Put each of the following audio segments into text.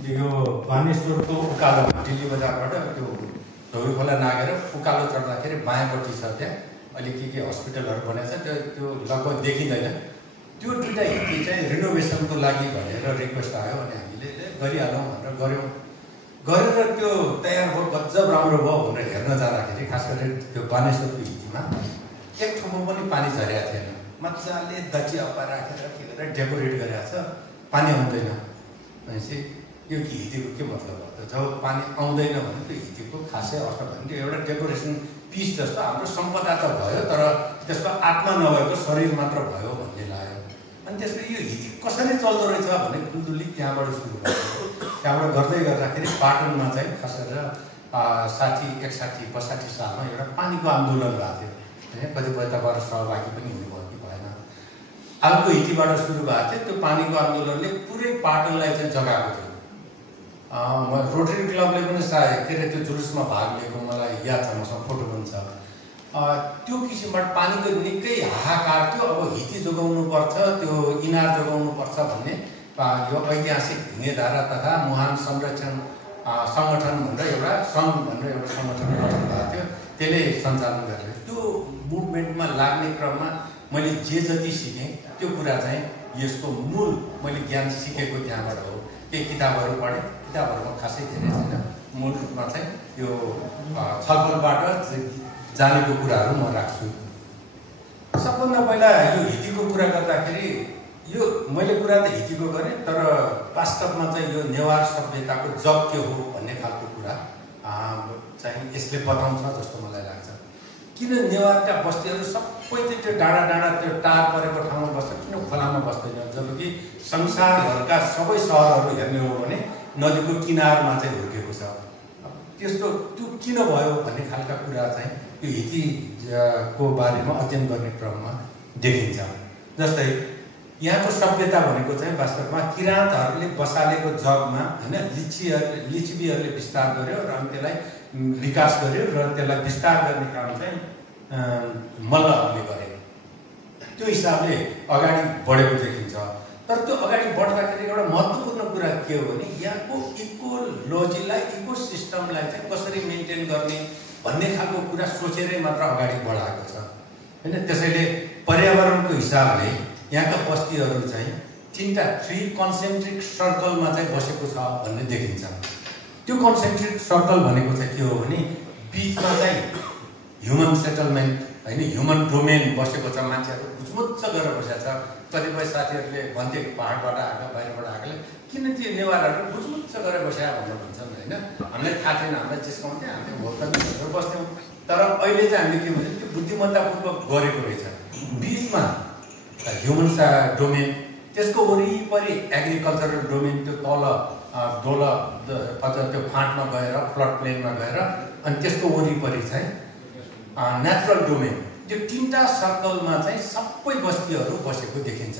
यो बानेश्वरको उकालो दिल्ली बजारबाट त्यो धोबी खोला नागेर उकालो चढ्दाखेरि बायाँपट्टि छ त्यहाँ अहिले के हस्पिटलहरू बनाएको छ त्यो लगभग देखिँदैन। त्यो दुईटा हित्ती चाहिँ रिनोभेसनको लागि भनेर रिक्वेस्ट आयो अनि हामीले गरिहालौँ भनेर गऱ्यौँ। गरेर त्यो तयार भयो, गजब राम्रो भयो भनेर हेर्न जाँदाखेरि खास गरेर त्यो बानेश्वरको हित्तीमा एक ठाउँमा पनि पानी झरेको थिएन। मजाले दची अप्पा राखेर के गरेर डेकोरेट गरेको छ, पानी आउँदैन भनेपछि यो हित्तीको के मतलब हो त? जब पानी आउँदैन भने त्यो हित्तीको खासै अर्थ भने एउटा डेकोरेसन पिस जस्तो हाम्रो सम्पदा त भयो तर त्यसको आत्मा नभएको शरीर मात्र भयो भन्ने लाग्यो। अनि त्यसपछि यो हित्ती कसरी चल्दो रहेछ भने कुन्दुली त्यहाँबाट सुरु भयो। त्यहाँबाट गर्दै गर्दाखेरि पाटनमा चाहिँ खास गरेर 60-61-62 सालमा एउटा पानीको आन्दोलन भएको थियो। कतिपय तपाईँहरू सहभागी पनि हुनुभयो कि भएन। हालको हित्तीबाट सुरु भएको थियो। त्यो पानीको आन्दोलनले पुरै पाटनलाई चाहिँ जगाएको थियो। रोटरी क्लबले पनि के अरे त्यो जुलुसमा भाग लिएको मलाई याद छ, मसँग फोटो पनि छ। त्यो किसिमबाट पानीको निकै हाहाकार थियो। अब हित्ती जोगाउनु पर्छ, त्यो इनार जोगाउनु पर्छ भन्ने यो ऐतिहासिक ढुङ्गेधारा तथा मुहान संरक्षण सङ्गठन भनेर एउटा सङ्घ भनेर एउटा सङ्गठन गठन भएको थियो। त्यसले सञ्चालन गरेर त्यो मुभमेन्टमा लाग्ने क्रममा मैले जे जति सिकेँ त्यो कुरा चाहिँ यसको मूल मैले ज्ञान सिकेको त्यहाँबाट हो। केही किताबहरू पढेँ, किताबहरूमा खासै धेरै छैन। मूल रूपमा चाहिँ यो छलफलबाट जानेको कुराहरू म राख्छु। सबभन्दा पहिला यो हित्तीको कुरा गर्दाखेरि यो मैले कुरा त हित्तीको गरेँ तर वास्तवमा चाहिँ यो नेवार सभ्यताको जग के हो भन्ने खालको कुरा चाहिँ यसले बताउँछ जस्तो मलाई लाग्छ। किन नेवारका बस्तीहरू सबै त्यो डाँडा डाँडा त्यो टार परेको ठाउँमा बस्छ, किन खोलामा बस्दैन? जबकि संसारभरका सबै सहरहरू हेर्ने हो भने नदीको किनारमा चाहिँ हुर्केको छ। त्यस्तो त्यो किन भयो भन्ने खालका कुरा चाहिँ यो हित्तीको बारेमा अध्ययन गर्ने क्रममा देखिन्छ। जस्तै यहाँको सभ्यता भनेको चाहिँ वास्तवमा किराँतहरूले बसालेको जगमा होइन लिच्छवीहरूले विस्तार गर्यो र अनि त्यसलाई विकास गर्यो र त्यसलाई विस्तार गर्ने काम चाहिँ मल्लहरूले गरे। त्यो हिसाबले अगाडि बढेको देखिन्छ। तर त्यो अगाडि बढ्दाखेरि एउटा महत्त्वपूर्ण कुरा के हो भने यहाँको इकोलोजीलाई इकोसिस्टमलाई चाहिँ कसरी मेन्टेन गर्ने भन्ने खालको कुरा सोचेरै मात्र अगाडि बढाएको छ होइन। त्यसैले पर्यावरणको हिसाबले यहाँका बस्तीहरू चाहिँ 3 कन्सेन्ट्रिक सर्कलमा चाहिँ बसेको छ भन्ने देखिन्छ। त्यो कन्सेन्ट्रिक सर्कल भनेको चाहिँ के हो भने बिचमा चाहिँ ह्युमन सेटलमेन्ट होइन, ह्युमन डोमेन बसेको छ। मान्छेहरू घुचमुच्च गरेर बसेको छ। कतिपय साथीहरूले भन्थे पहाडबाट आएको बाहिरबाट आएकोले किन त्यो नेवारहरू घुचमुच्च गरेर बस्या भनेर भन्छन् होइन। हामीलाई थाहा थिएन, हामीलाई जिस्काउँथ्यो, हामीले भोट बस्थ्यौँ। तर अहिले चाहिँ हामीले के भन्छ त्यो बुद्धिमत्तापूर्वक गरेको रहेछ। बिचमा ह्युमन डोमेन, त्यसको वरिपरि एग्रिकल्चरल डोमेन, त्यो तल डोल अझ त्यो फाँटमा गएर फ्लड प्लेनमा गएर अनि त्यसको वरिपरि चाहिँ नेचुरल डोमेन। त्यो 3टा सर्कलमा चाहिँ सबै बस्तीहरू बसेको देखिन्छ।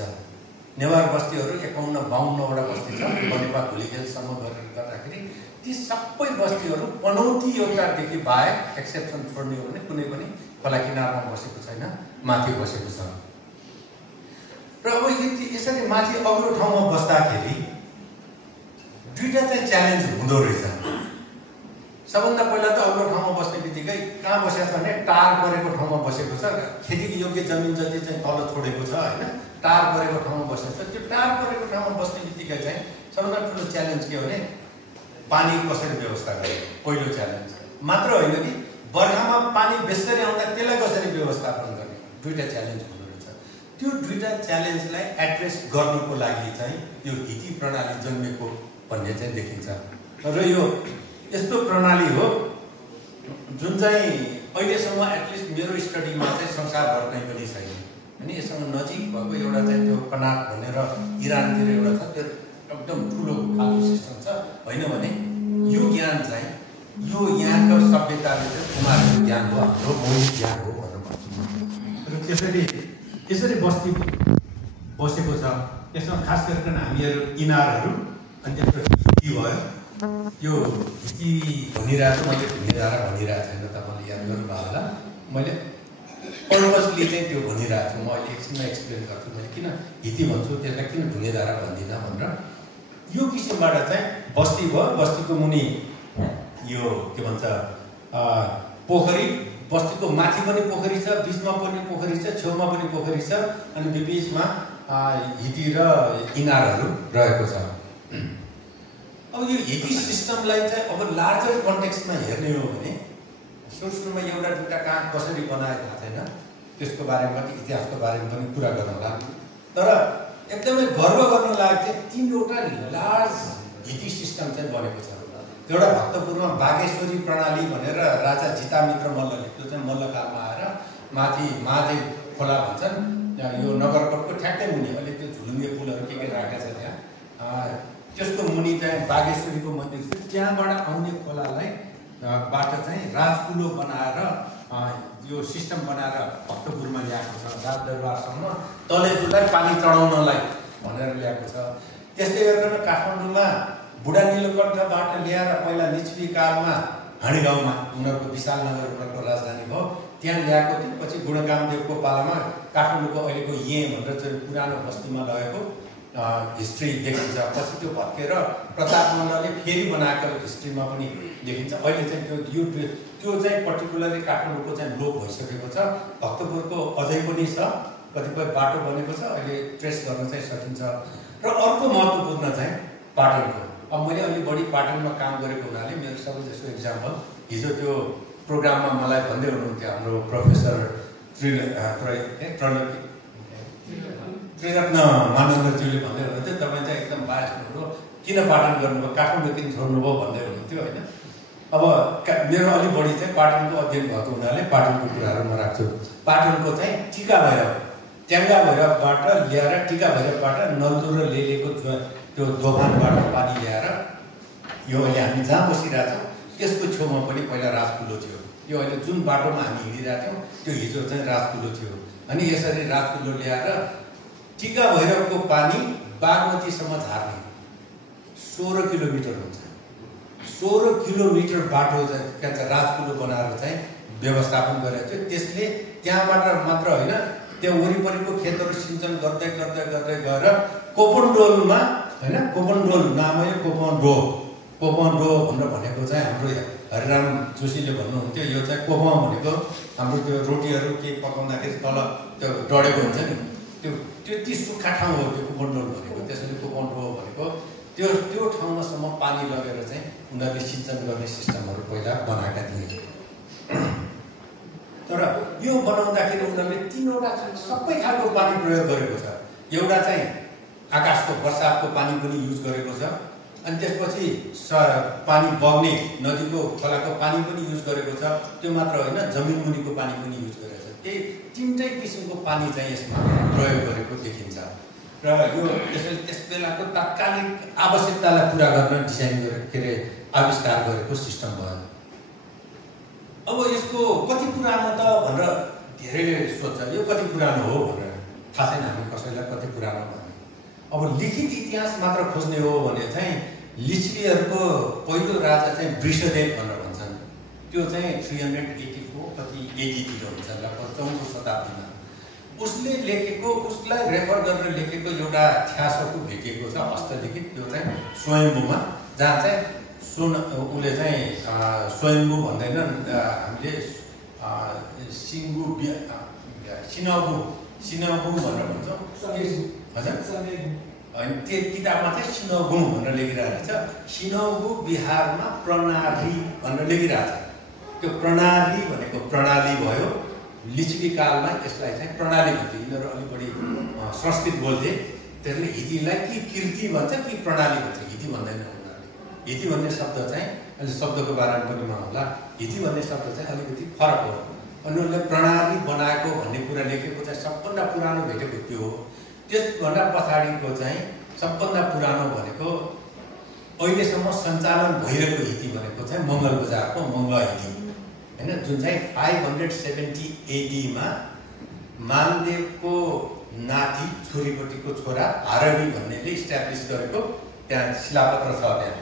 नेवार बस्तीहरू 51-52वटा बस्ती छ। बनेपा धुलिखेलसम्म गरेर गर्दाखेरि ती सबै बस्तीहरू पनौती एउटादेखि बाहेक एक्सेप्सन छोड्ने हो भने कुनै पनि खोला किनारमा बसेको छैन, माथि बसेको छ। र अब यसरी माथि अग्लो ठाउँमा बस्दाखेरि दुईटा चाहिँ च्यालेन्ज हुँदो रहेछ। सबभन्दा पहिला त अग्लो ठाउँमा बस्ने बित्तिकै कहाँ बसेको छ भने टार परेको ठाउँमा बसेको छ। खेती योग्य जमिन जति चाहिँ तल छोडेको छ होइन, टार परेको ठाउँमा बसेको छ। त्यो टार परेको ठाउँमा बस्ने बित्तिकै चाहिँ सबभन्दा ठुलो च्यालेन्ज के हो भने पानी कसरी व्यवस्था गर्ने, पहिलो च्यालेन्ज मात्र होइन कि बर्खामा पानी बेसरी आउँदा त्यसलाई कसरी व्यवस्थापन गर्ने, दुईटा च्यालेन्ज हुँदो रहेछ। त्यो दुईटा च्यालेन्जलाई एड्रेस गर्नुको लागि चाहिँ यो हित्ती प्रणाली जन्मेको भन्ने चाहिँ देखिन्छ। र यो यस्तो प्रणाली हो जुन चाहिँ अहिलेसम्म एटलिस्ट मेरो स्टडीमा चाहिँ संसारभर कहीँ पनि छैन अनि यससँग नजिक भएको एउटा चाहिँ त्यो कनाट भनेर इरानतिर एउटा छ, त्यो एकदम ठुलो खालको सिस्टम छ होइन भने यो ज्ञान चाहिँ यो यहाँको सभ्यताले चाहिँ उनीहरूको ज्ञान हो, हाम्रो मौलिक ज्ञान हो भनेर भन्छ। र यसरी बस्ती बसेको छ। यसमा खास गरिकन हामीहरू इनारहरू अनि त्यसको हित्ती भयो। यो हित्ती भनिरहेको छु, मैले ढुङ्गेधारा भनिरहेको छैन, तपाईँले याद गर्नुभयो होला। मैले पर्पसली चाहिँ त्यो भनिरहेको छु। म अहिले एकछिनमा एक्सप्लेन गर्छु मैले किन हित्ती भन्छु, त्यसलाई किन ढुङ्गेधारा भन्दिनँ भनेर। यो किसिमबाट चाहिँ बस्ती भयो, बस्तीको मुनि यो के भन्छ पोखरी, बस्तीको माथि पनि पोखरी छ, बिचमा पनि पोखरी छ, छेउमा पनि पोखरी छ, अनि बिचमा हिटी र इनारहरू रहेको छ। अब यो हिटी सिस्टमलाई चाहिँ अब लार्जर कन्टेक्स्टमा हेर्ने हो भने सुरुमा एउटा दुईवटा कहाँ कसरी बनाएको थाहा छैन, त्यसको बारेमा कति इतिहासको बारेमा पनि कुरा गर्नला। तर एकदमै गर्व गर्न लागेको चाहिँ 3वटा लार्ज हिटी सिस्टम चाहिँ बनेको छ। एउटा भक्तपुरमा बागेश्वरी प्रणाली भनेर राजा जितामित्र मल्लले, त्यो चाहिँ मल्लकालमा आएर माथि महादेव खोला भन्छन्, यो नगरकोटको ठ्याक्कै मुनि अहिले त्यो झुलुङ्गे पुलहरू के राखेको छ त्यहाँ, त्यसको मुनि चाहिँ बागेश्वरीको मन्दिर छ। त्यहाँबाट आउने खोलालाई बाट चाहिँ राजकुलो बनाएर यो सिस्टम बनाएर भक्तपुरमा ल्याएको छ, राजदरबारसम्म तलेजुलाई पानी चढाउनलाई भनेर ल्याएको छ। त्यस्तै गरेर काठमाडौँमा बुढा नीलकण्ठबाट ल्याएर पहिला लिच्छवी कालमा हाँडीगाउँमा उनीहरूको विशालनगर उनीहरूको राजधानी भयो, त्यहाँ ल्याएको थियो। पछि गुणकामदेवको पालामा काठमाडौँको अहिलेको यहीँ भनेर चाहिँ पुरानो बस्तीमा लगेको हिस्ट्री देखिन्छ। पछि त्यो भत्केर प्रताप मल्लले फेरि बनाएको हिस्ट्रीमा पनि देखिन्छ। अहिले चाहिँ त्यो चाहिँ पर्टिकुलरली काठमाडौँको चाहिँ लोप भइसकेको छ। भक्तपुरको अझै पनि छ, कतिपय बाटो बनेको छ, अहिले ट्रेस गर्न चाहिँ सकिन्छ। र अर्को महत्त्वपूर्ण चाहिँ पाटनको, अब मैले अलि बढी पाटनमा काम गरेको हुनाले मेरो सबैजसो इक्जाम्पल हिजो त्यो प्रोग्राममा मलाई भन्दै हुनुहुन्थ्यो हाम्रो प्रोफेसर त्रिरत्न मानन्दज्यूले भन्दै हुनुहुन्थ्यो, तपाईँ चाहिँ एकदम बाहेक हुनुभयो, किन पाटन गर्नुभयो, काठमाडौँ किन छोड्नुभयो भन्दै हुनुहुन्थ्यो होइन। अब मेरो अलिक बढी चाहिँ पाटनको अध्ययन भएको हुनाले पाटनको कुराहरू म राख्छु। पाटनको चाहिँ टिका भैरव, ट्याङ्गा भैरवबाट ल्याएर टिका भैरवबाट नल्दु र लेलेको त्यो दोभानबाट पानी ल्याएर यो अहिले हामी जहाँ बसिरहेको छौँ त्यसको छेउमा पनि पहिला राजकुलो थियो। यो अहिले जुन बाटोमा हामी हिँडिरहेको थियौँ त्यो हिजो चाहिँ राजकुलो थियो। अनि यसरी राजकुलो ल्याएर टिका भैरवको पानी बागमतीसम्म झार्ने 16 किलोमिटर हुन्छ। 16 किलोमिटर बाटो चाहिँ राजकुलो बनाएर चाहिँ व्यवस्थापन गरेको थियो। त्यसले त्यहाँबाट मात्र होइन, त्यहाँ वरिपरिको खेतहरू सिंचन गर्दै गर्दै गर्दै गएर कोपनडोलमा होइन, कोपनडोल नामै कोपनडो भनेर भनेको चाहिँ हाम्रो हरिराम जोशीले भन्नुहुन्थ्यो, यो चाहिँ कोपमा भनेको हाम्रो त्यो रोटीहरू के पकाउँदाखेरि तल त्यो डढेको हुन्छ नि, त्यो त्यति सुक्खा ठाउँ हो त्यो कोपनडोल भनेको। त्यसैले कोपनडो भनेको त्यो ठाउँमासम्म पानी लगेर चाहिँ उनीहरूले सिंचन गर्ने सिस्टमहरू पहिला बनाएका थिए। तर यो बनाउँदाखेरि उनीहरूले 3वटा सबै खालको पानी प्रयोग गरेको छ। एउटा चाहिँ आकाशको बर्सातको पानी पनि युज गरेको छ, अनि त्यसपछि पानी बग्ने नदीको खोलाको पानी पनि युज गरेको छ। त्यो मात्र होइन, जमिन मुनिको पानी पनि युज गरेको छ। त्यही 3टै किसिमको पानी चाहिँ यसमा प्रयोग गरेको देखिन्छ। र यो त्यस बेलाको तात्कालिक आवश्यकतालाई पुरा गर्न डिजाइन के अरे आविष्कार गरेको सिस्टम भयो। अब यसको कति पुरानो त भनेर धेरैले सोध्छ, यो कति पुरानो हो भनेर। थाहा छैन हामी कसैलाई कति पुरानो भन्ने। अब लिखित इतिहास मात्र खोज्ने हो भने चाहिँ लिच्छवीहरूको पहिलो राजा चाहिँ वृषदेव भनेर भन्छन्। त्यो चाहिँ 384 कति 80तिर हुन्छ, लगभग 4औं शताब्दीमा। उसले लेखेको, उसलाई रेफर गरेर लेखेको एउटा इतिहासको भेटिएको छ हस्तलिखित, त्यो चाहिँ स्वयम्भूमा, जहाँ चाहिँ उसले चाहिँ स्वयम्भू भन्दैनन्, हामीले सिनगु भनेर भन्छौँ हजुर होइन। त्यो किताबमा चाहिँ सिनगु भनेर लेखिरहेको छ। सिनगु बिहारमा प्रणाली भनेर लेखिरहेको छ। त्यो प्रणाली भनेको प्रणाली भयो। लिच्छवी कालमा यसलाई चाहिँ प्रणाली भन्थ्यो। यिनीहरू अलिक बढी संस्कृत बोल्थे, त्यसले हितीलाई कि कीर्ति भन्छ कि प्रणाली भन्छ, हिती भन्दैन उनीहरूले। हिती भन्ने शब्द चाहिँ अहिले शब्दको बारेमा पनि म होला, हिती भन्ने शब्द चाहिँ अलिकति फरक हो। अनि उनीहरूले प्रणाली बनाएको भन्ने कुरा लेखेको चाहिँ सबभन्दा पुरानो भेटेको त्यो हो। त्यसभन्दा पछाडिको चाहिँ सबभन्दा पुरानो भनेको अहिलेसम्म सञ्चालन भइरहेको हिती भनेको चाहिँ मङ्गल बजारको मङ्गल हिती होइन, जुन चाहिँ 570 AD-मा मानदेवको नाति छोरीपट्टिको छोरा भारवी भन्नेले इस्ट्याब्लिस गरेको त्यहाँ शिलापत्र छ त्यहाँ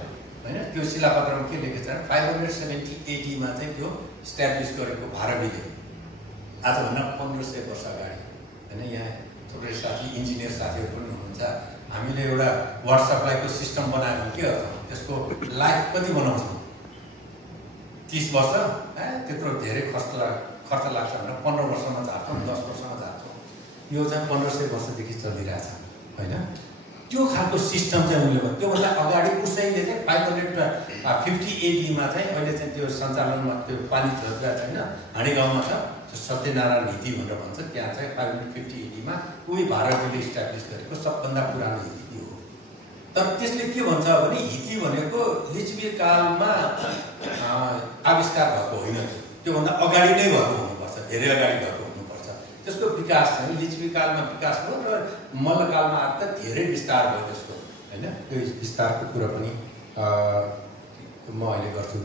होइन। त्यो शिलापत्रमा के लेखेको छ, 570 AD-मा चाहिँ त्यो इस्ट्याब्लिस गरेको भारवीले, आजभन्दा 1500 वर्ष अगाडि होइन। यहाँ थुप्रै साथी इन्जिनियर साथीहरू पनि हुनुहुन्छ, हामीले एउटा वाटर सप्लाईको सिस्टम बनायो भने के गर्छौँ, त्यसको लाइफ कति बनाउँछौँ? 30 वर्ष। त्यत्रो धेरै खर्च लाग्छ भनेर 15 वर्षमा झार्छौँ, 10 वर्षमा झार्छौँ। यो चाहिँ 1500 वर्षदेखि चलिरहेछ होइन। त्यो खालको सिस्टम चाहिँ उनले भयो। त्योभन्दा अगाडि उसैले चाहिँ 550 AD-मा चाहिँ अहिले चाहिँ त्यो सञ्चालनमा त्यो पानी झर्दा छैन, हाँडी गाउँमा छ, सत्यनारायण हिती भनेर भन्छ। त्यहाँ चाहिँ 550 AD-मा उही भारतले इस्टाब्लिस गरेको सबभन्दा पुरानो हिती हो। तर त्यसले के भन्छ भने हिती भनेको लिच्छवी कालमा आविष्कार भएको होइन, त्योभन्दा अगाडि नै भएको हुनुपर्छ, धेरै अगाडि भएको हुनुपर्छ। त्यसको विकास चाहिँ लिच्छवी कालमा विकास भयो र मल्लकालमा आएर धेरै विस्तार भयो त्यसको होइन। त्यो विस्तारको कुरा पनि म अहिले गर्छु।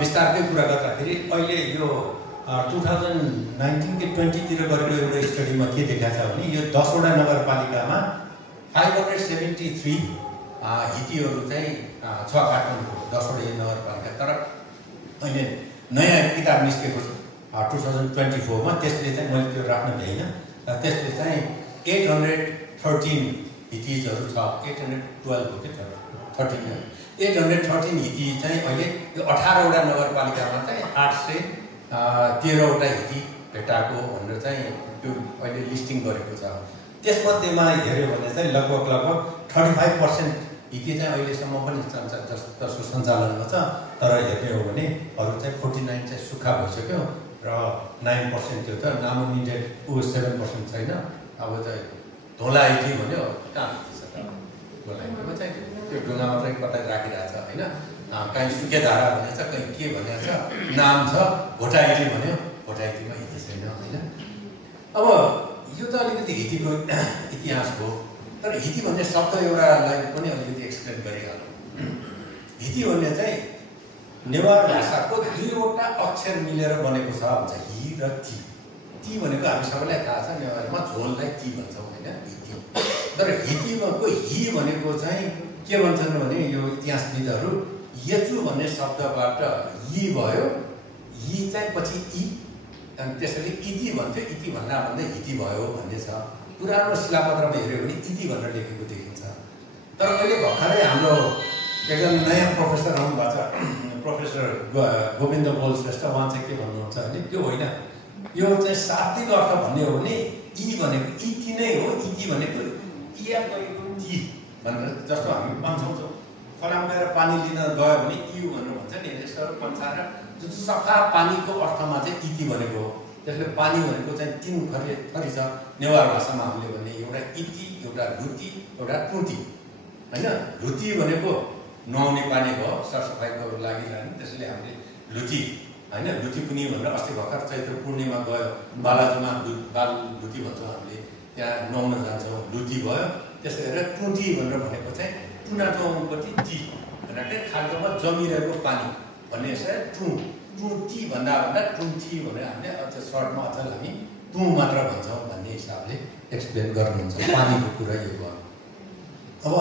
विस्तारकै कुरा गर्दाखेरि अहिले यो 2019 कि 20तिर गरेको एउटा स्टडीमा के देखाएको छ भने यो 10वटा नगरपालिकामा 573 हितीहरू चाहिँ छ काठमाडौँको 10वटा यो नगरपालिका। तर अहिले नयाँ किताब निस्केको छ 2024मा, त्यसले चाहिँ मैले त्यो राख्न भ्याइनँ। त्यसले चाहिँ 813 हितिजहरू छ, 812 हो कि 13 813 हिती चाहिँ अहिले यो 18वटा नगरपालिकामा चाहिँ 813वटा हिती भेटाएको भनेर चाहिँ त्यो अहिले लिस्टिङ गरेको छ। त्यसमध्येमा हेऱ्यो भने चाहिँ लगभग 35% हिती चाहिँ अहिलेसम्म पनि जसको सञ्चालनमा छ। तर हेर्ने हो भने अरू चाहिँ 49 चाहिँ सुक्खा भइसक्यो र 9% त्यो त नामोनिडेड 7% छैन। अब चाहिँ ढोला हिटी भन्यो, कहाँ हिटी छ त? ढोला हिटीमा चाहिँ त्यो ढुङ्गा मात्रै कतै राखिरहेछ होइन। कहीँ सुकेधारा भनेको छ, कहीँ के भनेको छ, नाम छ। भोटा हिटी भन्यो, भोटा हिटीमा हिती छैन होइन। अब यो त अलिकति हितीको इतिहास हो। तर हिती भन्ने शब्द एउटालाई पनि अलिकति एक्सप्लेन गरिहाल्नु। हिती भन्ने चाहिँ नेवार भाषाको 2वटा अक्षर मिलेर बनेको छ भन्छ, हि र ती। ती भनेको हामी सबैलाई थाहा छ, नेवारमा झोललाई ती भन्छौँ होइन, हिती। तर हितीको हि भनेको चाहिँ के भन्छन् भने यो इतिहासविदहरू यचु भन्ने शब्दबाट यी भयो, यी चाहिँ पछि इ, अनि त्यसरी इति भन्थ्यो, इति भन्दा हिती भयो भन्ने छ। पुरानो शिलापत्रमा हेऱ्यो भने इति भनेर लेखेको देखिन्छ। तर अहिले भर्खरै हाम्रो एकजना नयाँ प्रोफेसर आउनुभएको छ, प्रोफेसर गोविन्द बोल श्रेष्ठ। उहाँ चाहिँ के भन्नुहुन्छ भने त्यो होइन, यो चाहिँ शाब्दिक अर्थ भन्ने हो भने इ भनेको इति नै हो। इति भनेको इया गएको ती भनेर, जस्तो हामी पन्छौँ खोलामा गएर पानी लिन गयो भने इउ भनेर भन्छ नि, यसो पन्छाएर जुन सफा पानीको अर्थमा चाहिँ इति भनेको हो। त्यसले पानी भनेको चाहिँ 3 थरी छ नेवार भाषामा हामीले भन्ने, एउटा इति, एउटा लुती, एउटा टुटी होइन। लुती भनेको नुहाउने पानी भयो, सरसफाइको लागि लाने, त्यसैले हामीले लुती होइन, लुती पुनी भनेर अस्ति भर्खर चैत्र पूर्णिमा गयो बालाजुमा बाल लुती भन्छौँ हामीले, त्यहाँ नुहाउन जान्छौँ, लुती भयो। त्यसै गरेर टुटी भनेर भनेको चाहिँ टुना चौपट्टि ती भनेर खाल्टोमा जमिरहेको पानी भन्ने यसरी टुटी भन्दा टुन्टी भनेर हामीले अझ सर्टमा अझ हामी टु मात्र भन्छौँ भन्ने हिसाबले एक्सप्लेन गर्नुहुन्छ। पानीको कुरा यो भयो। अब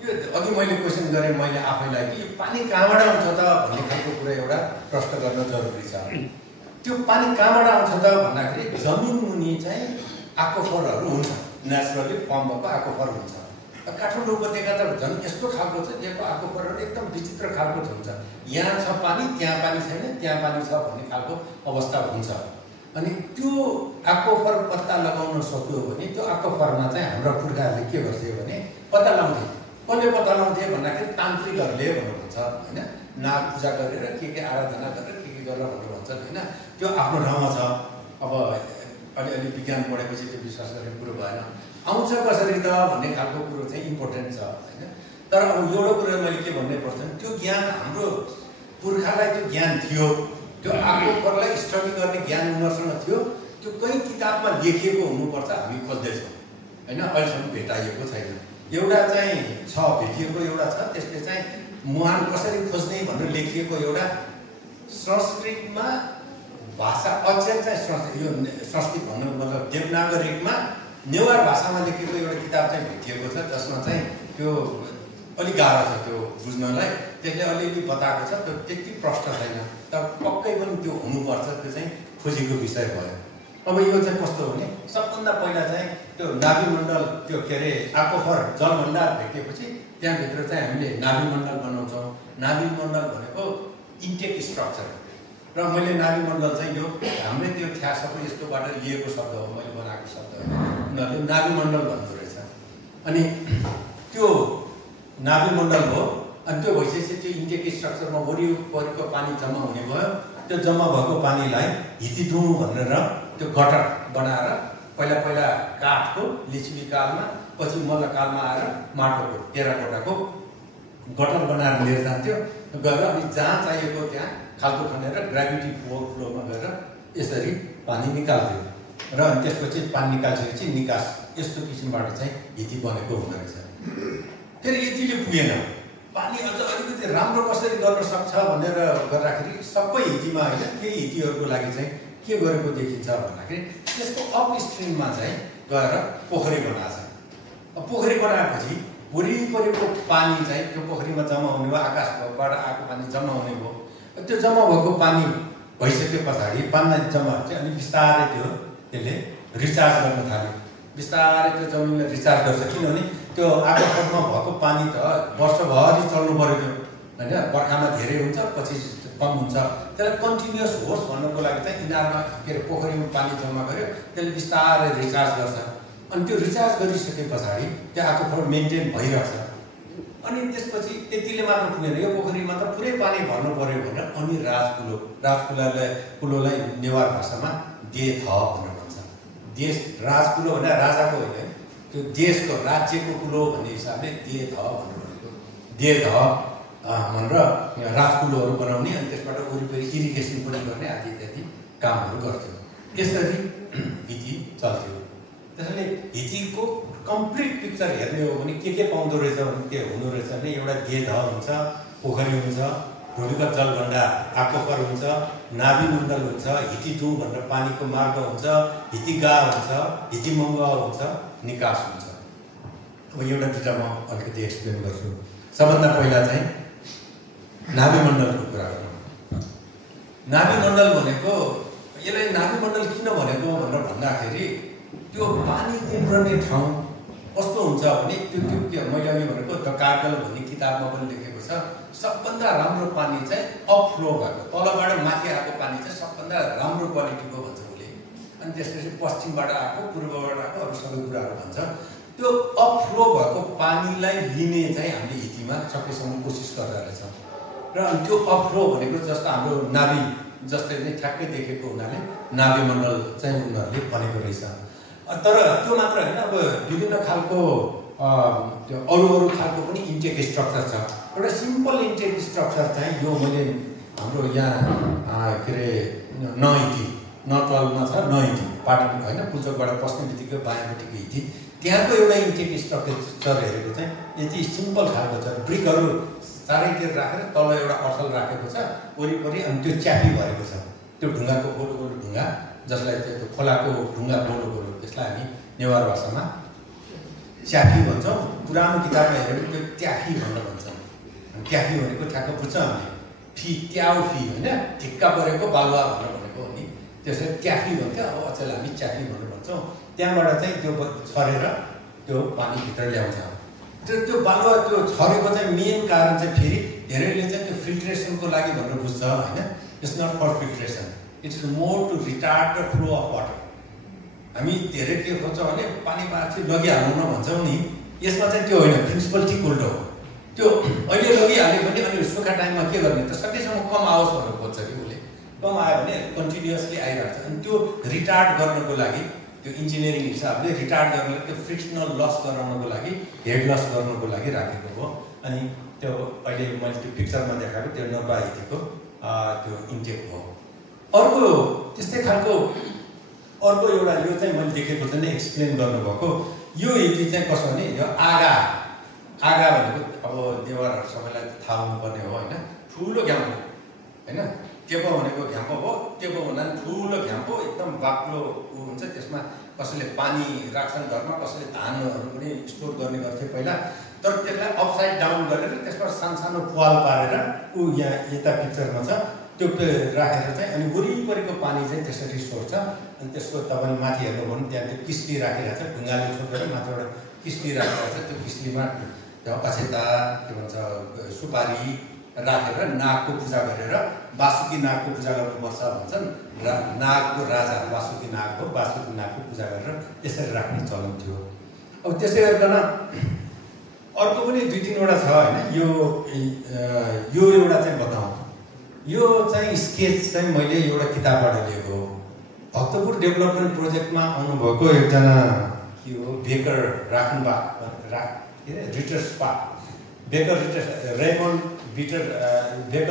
यो अघि मैले क्वेसन गरेँ मैले आफैलाई कि यो पानी कहाँबाट आउँछ त भन्ने खालको कुरा एउटा प्रश्न गर्न जरुरी छ। त्यो पानी कहाँबाट आउँछ त भन्दाखेरि जमिन मुनि चाहिँ आक्वाफरहरू हुन्छ, नेचुरली फर्म भएको आक्वाफर हुन्छ। काठमाडौँ उपत्यका त झन् यस्तो खालको छ, त्यहाँको आक्वाफरहरू एकदम विचित्र खालको हुन्छ। यहाँ छ पानी, त्यहाँ पानी छैन, त्यहाँ पानी छ भन्ने खालको अवस्था हुन्छ। अनि त्यो आक्वाफर पत्ता लगाउन सक्यो भने त्यो आक्वाफरमा चाहिँ हाम्रा पुर्खाहरूले के गर्थे भने पत्ता लगाउँथे। कसले पत्ता लगाउँथे भन्दाखेरि तान्त्रिकहरूले भन्नुहुन्छ होइन, नाग पूजा गरेर के आराधना गरेर के गरेर भनेर भन्छन् होइन। त्यो आफ्नो ठाउँमा छ। अब अलिअलि विज्ञान पढेपछि त्यो विश्वास गर्ने कुरो भएन। आउँछ कसरी त भन्ने खालको कुरो चाहिँ इम्पोर्टेन्ट छ होइन। तर अब एउटा कुरा मैले के भन्नै पर्छ, त्यो ज्ञान हाम्रो पुर्खालाई त्यो ज्ञान थियो, त्यो आक्वाफरलाई स्टडी गर्ने ज्ञान उनीहरूसँग थियो। त्यो कहीँ किताबमा लेखिएको हुनुपर्छ, हामी खोज्दैछौँ होइन, अहिलेसम्म भेटाइएको छैन। एउटा चाहिँ छ भेटिएको, एउटा छ त्यसले चाहिँ मुहान कसरी खोज्ने भनेर लेखिएको एउटा संस्कृतमा भाषा अक्षर चाहिँ यो संस्कृत भन्नु मतलब देवनागरीमा नेवार भाषामा लेखेको एउटा किताब चाहिँ भेटिएको छ, जसमा चाहिँ त्यो अलिक गाह्रो छ त्यो बुझ्नलाई। त्यसले अलिअलि बताएको छ, त्यो त्यति प्रष्ट छैन, तर पक्कै पनि त्यो हुनुपर्छ, त्यो चाहिँ खोजीको विषय भयो। अब यो चाहिँ कस्तो भने सबभन्दा पहिला चाहिँ त्यो नाभिमण्डल त्यो के अरे आकोफर जलभण्डार भेटेपछि त्यहाँभित्र चाहिँ हामीले नाभिमण्डल बनाउँछौँ। नाभिमण्डल भनेको इन्टेक स्ट्रक्चर र मैले नाभिमण्डल चाहिँ यो हाम्रै त्यो थ्यासको यस्तोबाट लिएको शब्द हो, मैले बनाएको शब्द हो। उनीहरूले नाभिमण्डल भन्दो रहेछ। अनि त्यो नाभिमण्डल हो। अनि त्यो भइसकेपछि त्यो इन्टेक स्ट्रक्चरमा वरिपरिको पानी जम्मा हुने भयो। त्यो जम्मा भएको पानीलाई हितीडुँ भनेर त्यो गटर बनाएर पहिला काठको लिच्छवी कालमा, पछि मल्लकालमा आएर माटोको टेराकोटाको गटर बनाएर लिएर जान्थ्यो। गएर अनि जहाँ चाहिएको त्यहाँ खाल्डो खनेर ग्राभिटी फ्लोमा गएर यसरी पानी निकाल्थ्यो र अनि त्यसपछि पानी निकालिसकेपछि निकास यस्तो किसिमबाट चाहिँ हिती बनेको हुँदो रहेछ। फेरि यतिले पुगेन, पानी अझ अलिकति राम्रो कसरी गर्न सक्छ भनेर गर्दाखेरि सबै हितीमा होइन, केही हितीहरूको लागि चाहिँ के गरेको देखिन्छ भन्दाखेरि त्यसको अपस्ट्रिममा चाहिँ गएर पोखरी बनाएको छ। पोखरी बनाएपछि वरिपरिको पानी चाहिँ त्यो पोखरीमा जम्मा हुने भयो, आकाशबाट आएको पानी जम्मा हुने भयो। त्यो जम्मा भएको पानी भइसके पछाडि पानी जम्मा चाहिँ अनि बिस्तारै त्यसले रिचार्ज गर्न थाल्यो। बिस्तारै त्यो जमिनले रिचार्ज गर्छ, किनभने त्यो आकाशमा भएको पानी त वर्षभरि चल्नु पऱ्यो त्यो होइन। बर्खामा धेरै हुन्छ, पछि कम हुन्छ। त्यसलाई कन्टिन्युअस होस् भन्नको लागि चाहिँ इनारमा के अरे पोखरीमा पानी जम्मा गर्यो, त्यसले बिस्तारै रिचार्ज गर्छ। अनि त्यो रिचार्ज गरिसके पछाडि त्यो आकोफर मेन्टेन भइरहेछ। अनि त्यसपछि त्यतिले मात्र पुगेन, यो पोखरीमा त पुरै पानी भर्नु पर्यो भनेर अनि राजकुलोलाई नेवार भाषामा देथ भनेर भन्छ। देश राजकुलो भने राजाको होइन, त्यो देशको राज्यको कुलो भन्ने हिसाबले देथ भनेर देथ भनेर राजकुलोहरू बनाउने अनि त्यसबाट वरिपरि इरिगेसन पनि गर्ने आदि इत्यादि कामहरू गर्थ्यो। यसरी हिती चल्थ्यो। त्यसैले हितीको कम्प्लिट पिक्चर हेर्ने हो भने के पाउँदो रहेछ भने के हुँदो रहेछ भने एउटा देह हुन्छ, पोखरी हुन्छ, भूमिगत जलभण्डार आकोफर हुन्छ, नाभिमण्डल हुन्छ, हितीडुँ भनेर पानीको मार्ग हुन्छ, हितीगाह हुन्छ, हितीमङ्गह हुन्छ, निकास हुन्छ। अब एउटा दुईवटा म अलिकति एक्सप्लेन गर्छु। सबभन्दा पहिला चाहिँ नाभिमण्डलको कुरा गरौँ। नाभिमण्डल भनेको यसलाई नाभिमण्डल किन भनेको भनेर भन्दाखेरि त्यो पानी उम्रने ठाउँ कस्तो हुन्छ भने त्यो के मैले अघि भनेको द कार्गल भन्ने किताबमा पनि लेखेको छ, सबभन्दा राम्रो पानी चाहिँ अपफ्लो भएको, तलबाट माथि आएको पानी चाहिँ सबभन्दा राम्रो क्वालिटीको भन्छ उसले। अनि त्यसपछि पश्चिमबाट आएको, पूर्वबाट आएको, अरू सबै कुराहरू भन्छ। त्यो अपफ्लो भएको पानीलाई लिने चाहिँ हामीले हितीमा सकेसम्म कोसिस गरेर रहेछौँ। र अनि त्यो अपफ्लो भनेको जस्तो हाम्रो नाभि जस्तै नै ठ्याक्कै देखेको हुनाले नाभिमण्डल चाहिँ उनीहरूले भनेको रहेछ। तर त्यो मात्र होइन, अब विभिन्न खालको त्यो अरू खालको पनि इन्टेक स्ट्रक्चर छ। एउटा सिम्पल इन्टेक स्ट्रक्चर चाहिँ यो मैले हाम्रो यहाँ के अरे नटवालमा छ नहिटी पाटन होइन, पुल्चोकबाट पस्ने बित्तिकै बायाँपट्टिको हिती, त्यहाँको एउटा इन्टेक स्ट्रक्चर हेरेको चाहिँ यति सिम्पल खालको छ। ब्रिकहरू चारैतिर राखेर तल एउटा असल राखेको छ वरिपरि, अनि त्यो च्यापी भरेको छ। त्यो ढुङ्गाको गोलो ढुङ्गा जसलाई त्यो खोलाको ढुङ्गा गोलो, त्यसलाई हामी नेवार भाषामा च्याफी भन्छौँ। पुरानो किताबमा हेऱ्यो भने त्यो ट्याफी भनेर भन्छौँ। ट्याफी भनेको ठ्याक्क बुझ्छ हामीले, त्याउ फी होइन, ठिक्का परेको बालुवा भनेर भनेको हो नि, त्यसरी ट्याफी भन्छ। अब अचेल हामी च्याफी भनेर भन्छौँ। त्यहाँबाट चाहिँ त्यो छरेर त्यो पानी भित्र ल्याउँछ। त्यो बालुवा त्यो छरेको चाहिँ मेन कारण चाहिँ फेरि धेरैले चाहिँ त्यो फिल्ट्रेसनको लागि भनेर बुझ्छ होइन। It's not for filtration, it's more to retard the flow of water. हामी धेरै के खोज्छौँ भने पानी माथि लगिहाल्नु न भन्छौँ नि, यसमा चाहिँ त्यो होइन, प्रिन्सिपल ठिक उल्टो हो। त्यो अहिले लगिहाल्यो भने अनि सुक्खा टाइममा के गर्ने त, सकेसम्म कम आओस् भनेर खोज्छ कि उसले। कम आयो भने कन्टिन्युअसली आइरहेको छ। अनि त्यो रिटार्ड गर्नको लागि, त्यो इन्जिनियरिङ हिसाबले रिटार्ड गर्नको, त्यो फ्रिक्सनल लस गराउनको लागि, हेड लस गर्नको लागि राखेको हो। अनि त्यो अहिले मैले त्यो पिक्चरमा देखाएको त्यो नर्बा हितीको त्यो इन्टेक हो। अर्को त्यस्तै खालको अर्को एउटा यो चाहिँ मैले देखेको चाहिँ एक्सप्लेन गर्नुभएको, यो हिती चाहिँ कसो भने यो आगा भनेको अब नेवारहरू सबैलाई थाहा हुनुपर्ने हो होइन। ठुलो घ्याम्पो होइन, टेपो भनेको घ्याम्पो हो। टेपो भन्दा पनि ठुलो घ्याम्पो, एकदम बाक्लो हुन्छ। त्यसमा कसैले पानी राख्छन् घरमा, कसैले धानहरू पनि स्टोर गर्ने गर्थे पहिला। तर त्यसलाई अपसाइड डाउन गरेर त्यसमा सानो सानो पाल पारेर यहाँ यता पिक्चरमा छ, त्यो राखेर चाहिँ अनि वरिपरिको पानी चाहिँ त्यसरी सोर्छ। अनि त्यसको तपाईँले माथि हेर्नु भने त्यहाँ त्यो किस्ली राखिरहेको छ, ढुङ्गाले छोपेर माथिबाट किस्ली राखिरहेको छ। त्यो किस्लीमा अक्षता के भन्छ सुपारी राखेर नागको पूजा गरेर वासुकी नागको पूजा गर्नुपर्छ भन्छन्। र नागको राजा वासुकी नाग हो, वासुकी नागको पूजा गरेर त्यसरी राख्ने चलन थियो। अब त्यसै गरिकन अर्को पनि 2-3वटा छ होइन। यो एउटा चाहिँ बताउँ। यो चाहिँ स्केच चाहिँ मैले एउटा किताबबाट लिएको हो। भक्तपुर डेभलपमेन्ट प्रोजेक्टमा आउनुभएको एकजना के हो बेकर राखनबाग रिटर्सबाग बेकर रेमन्ड बेकर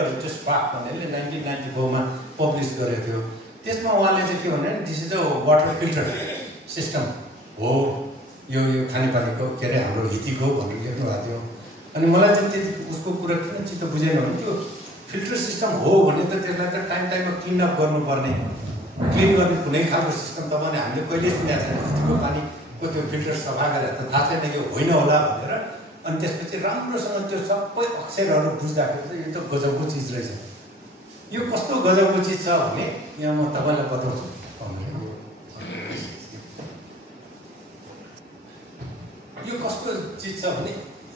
रिटर्सबाग भन्नेले 1994 मा पब्लिस गरेको थियो। त्यसमा उहाँले चाहिँ के भने this is a water filter system हो, यो खानेपानीको के अरे हाम्रो हितीको भनेर लेख्नु भएको थियो। अनि मलाई चाहिँ त्यति उसको कुरा किन चित्त बुझेन भने त्यो फिल्टर सिस्टम हो भने त त्यसलाई त टाइममा क्लिनअप गर्नुपर्ने, क्लिन गर्ने कुनै खालको सिस्टम तपाईँले हामीले कहिले सुनेको छैन। हितीको पानीको त्यो फिल्टर सफा गरेर त थाहा छैन यो होइन होला भनेर। अनि त्यसपछि राम्रोसँग त्यो सबै अक्षरहरू बुझ्दाखेरि चाहिँ यो त गजबको चिज रहेछ। यो कस्तो गजबको चिज छ भने यहाँ म तपाईँलाई बताउँछु। यो कस्तो चिज छ भने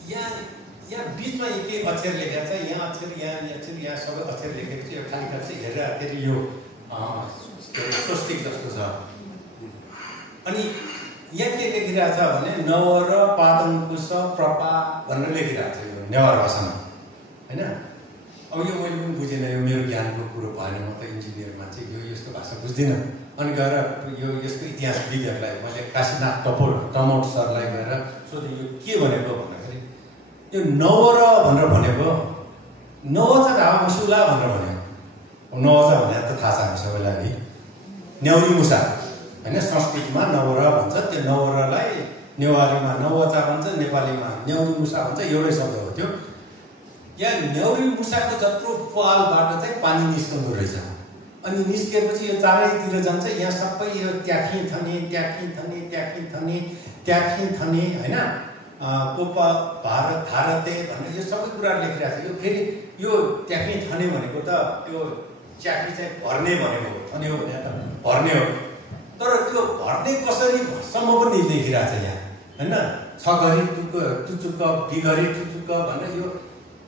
यहाँ बिचमा एक अक्षर लेखेको छ, यहाँ अक्षर यहाँ सबै अक्षर लेखेको छ। यो खाली चाहिँ हेरेर फेरि यो स्वस्तिक जस्तो छ। अनि यहाँ के लेखिरहेको छ भने नवर पादङ्कुश प्रपा भनेर लेखिरहेको छ यो नेवार भाषामा होइन। अब यो मैले पनि बुझेन, यो मेरो ज्ञानको कुरो भएन। म त इन्जिनियर मान्छे, यो यस्तो भाषा बुझ्दिनँ। अनि गएर यो यसको इतिहासविदहरूलाई मैले काशीनाथ टमोट सरलाई गएर सोधेँ यो के भनेको भन्दाखेरि यो नवर भनेर भनेको नवचा घाउ मुसुला भनेर भनेको। नवचा भने त थाहा छ हामी सबैलाई, न्याउरी मुसा होइन। संस्कृतमा नवर भन्छ, त्यो नवरलाई नेवारीमा नवचा भन्छ, नेपालीमा न्याउरी मुसा भन्छ। एउटै शब्द हो त्यो। यहाँ न्याउरी मुसाको जत्रो पालबाट चाहिँ पानी निस्कँदो रहेछ। अनि निस्केपछि यो चारैतिर जान्छ। यहाँ सबै यो त्याखी थने होइन कोपा भारते भनेर यो सबै कुरा लेखिरहेको छ। यो फेरि यो त्याखी थने भनेको त त्यो च्याखी चाहिँ भर्ने भनेको हो, थने हो भने त भर्ने हो। तर त्यो भर्ने कसरी सम्म पनि लेखिरहेको छ यहाँ होइन। 6 घडी टुचुक्क 2 घडी टुचुक्क भनेर यो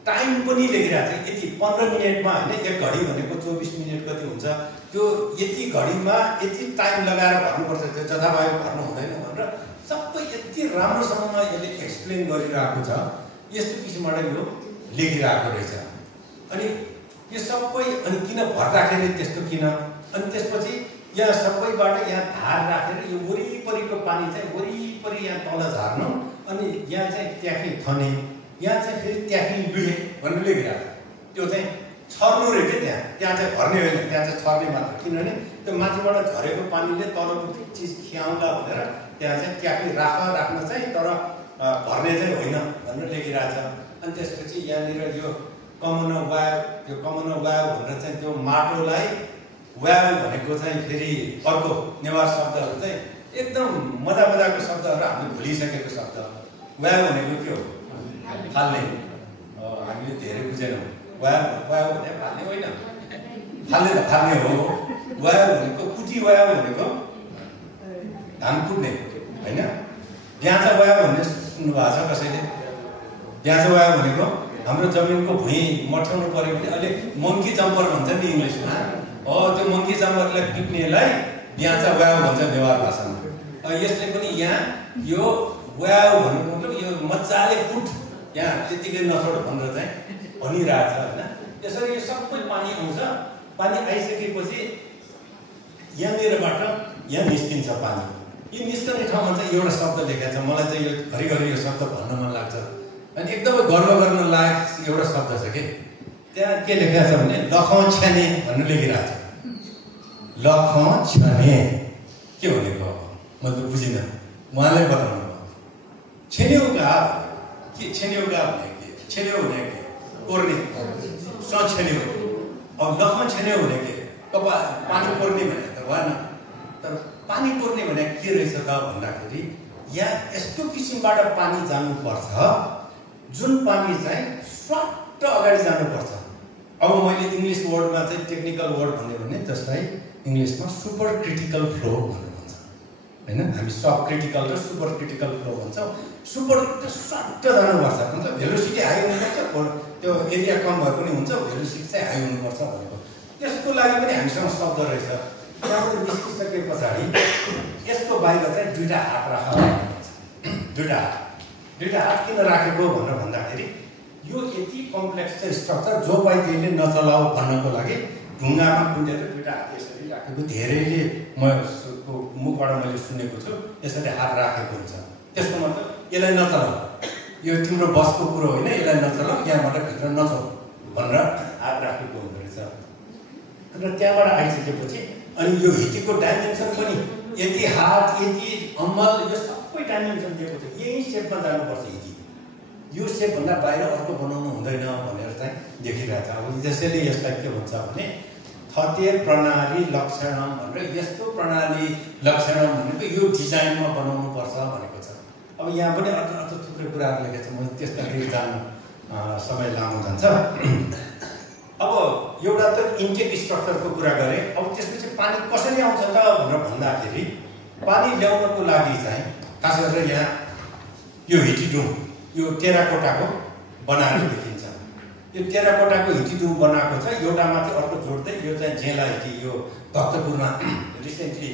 टाइम पनि लेखिरहेको छ। यति 15 मिनटमा होइन, 1 घडी भनेको 24 मिनट कति हुन्छ, त्यो यति घडीमा यति टाइम लगाएर भर्नुपर्छ, त्यो जथाभावी भर्नु हुँदैन भनेर सबै यति राम्रोसँग यसले एक्सप्लेन गरिरहेको छ। यस्तो किसिमबाट यो लेखिरहेको रहेछ। अनि यो सबै अनि किन भर्दाखेरि त्यस्तो किन, अनि त्यसपछि यहाँ सबैबाट यहाँ धार राखेर यो वरिपरिको पानी चाहिँ वरिपरि यहाँ तल झार्नु। अनि यहाँ चाहिँ त्याखी थने, यहाँ चाहिँ फेरि त्याखी लुहे भनेर लेखिरहेको छ। त्यो चाहिँ छर्नु रहेछ त्यहाँ चाहिँ भर्ने होइन, त्यहाँ चाहिँ छर्ने मात्र। किनभने त्यो माथिबाट झरेको पानीले तलको चिज खियाउँला भनेर त्यहाँ चाहिँ त्याखी राख्न चाहिँ, तर भर्ने चाहिँ होइन भनेर लेखिरहेको छ। अनि त्यसपछि यहाँनिर यो कमन वायु भनेर चाहिँ त्यो माटोलाई वायु भनेको चाहिँ फेरि अर्को नेवार शब्दहरू चाहिँ एकदम मजाको शब्दहरू हामीले भुलिसकेको शब्द। वायु भनेको के हो? फाल्ने। हामीले धेरै बुझेनौँ। वायु भने फाल्ने होइन, फाल्ने त फाल्ने हो। वायु भनेको कुटी वायु भनेको धान कुट्ने होइन। ब्याचा वायु भन्ने सुन्नुभएको छ कसैले? ब्याचा वायु भनेको हाम्रो जमिनको भुइँ मठाउनु पर्यो भने अहिले मङ्की जम्पर भन्छ नि इङ्ग्लिसमा हो, त्यो मङ्की जम्परलाई पिट्नेलाई ब्याचा वायु भन्छ नेवार भाषामा। यसले पनि यहाँ यो वायु भन्नुको मतलब यो मजाले कुट, यहाँ त्यतिकै नछोड भनेर चाहिँ भनिरहेछ होइन। त्यसरी यो सबै पानी आउँछ। पानी आइसकेपछि यहाँनिरबाट यहाँ निस्किन्छ पानी। यो निस्कने ठाउँमा चाहिँ एउटा शब्द लेखेको छ। मलाई चाहिँ यो घरिघरि यो शब्द भन्न मन लाग्छ। अनि एकदमै गर्व गर्न लायक एउटा शब्द छ कि त्यहाँ के लेखेको छ भने लखछ्याने भनेर लेखिरहेको छ। लखछ्याने के भनेको मैले त बुझिनँ, उहाँलाई बताउनु भयो। छेन्यौका के छेन्यौका भने के छेन्यौ भने के कोर्ने सछेन्यौ। अब लखछ्याने भने के पानी कोर्ने भने त भएन। तर पानी कोर्ने भने के रहेछ त भन्दाखेरि यहाँ यस्तो किसिमबाट पानी जानुपर्छ जुन पानी चाहिँ स्वाट्ट अगाडि जानुपर्छ। अब मैले इङ्ग्लिस वर्डमा चाहिँ टेक्निकल वर्ड भन्यो भने जसलाई इङ्ग्लिसमा सुपर क्रिटिकल फ्लो भनेर भन्छ हैन। हामी सब क्रिटिकल र सुपर क्रिटिकल फ्लो भन्छौँ। सुपर सट्ट जानुपर्छ, मतलब भेलोसिटी हाई हुनुपर्छ, त्यो एरिया कम भए पनि हुन्छ, भेलोसिटी चाहिँ हाई हुनुपर्छ भनेको। त्यसको लागि पनि हामीसँग शब्द रहेछ। त्यहाँबाट निस्किसके पछाडि यसको बाहिर चाहिँ दुईटा हात राखेर दुईटा हात किन राखेको भनेर भन्दाखेरि यो यति कम्प्लेक्स चाहिँ स्ट्रक्चर जो पाइ त्यसले नचलाऊ भन्नको लागि ढुङ्गामा कुदेर दुईटा हात यसरी राखेको धेरैले मुखबाट मैले सुनेको छु। यसरी हात राखेको हुन्छ, त्यसको मतलब यसलाई नचलाऊ, यो तिम्रो बसको कुरो होइन, यसलाई नचलाऊ, यहाँबाट भित्र नचलाऊ भनेर हात राखेको हुँदो रहेछ। र त्यहाँबाट आइसकेपछि अनि यो हिटीको डाइमेन्सन पनि यति हात यति अम्मल यो सबै डाइमेन्सन दिएको थियो। यही सेपमा जानुपर्छ हिटी, यो सेपभन्दा बाहिर अर्को बनाउनु हुँदैन भनेर चाहिँ देखिरहेछ। अब त्यसैले यसलाई के भन्छ भने थते प्रणाली लक्षणम भनेर, यस्तो प्रणाली लक्षणम भनेको यो डिजाइनमा बनाउनु पर्छ भनेको छ। अब यहाँ पनि अझ थुप्रै कुराहरू लेखेको छ, म त्यसलाई जान्न समय लामो जान्छ। अब एउटा त इन्टेक स्ट्रक्चरको कुरा गरेँ। अब त्यसपछि पानी कसरी आउँछ त भनेर भन्दाखेरि पानी ल्याउनको लागि चाहिँ खास गरेर यहाँ यो हिटीडुम यो टेराकोटाको बनाएर देखिन्छ। यो टेराकोटाको हिटीडुम बनाएको छ, एउटा माथि अर्को जोड्दै। यो चाहिँ झेला हिटी, यो भक्तपुरमा रिसेन्टली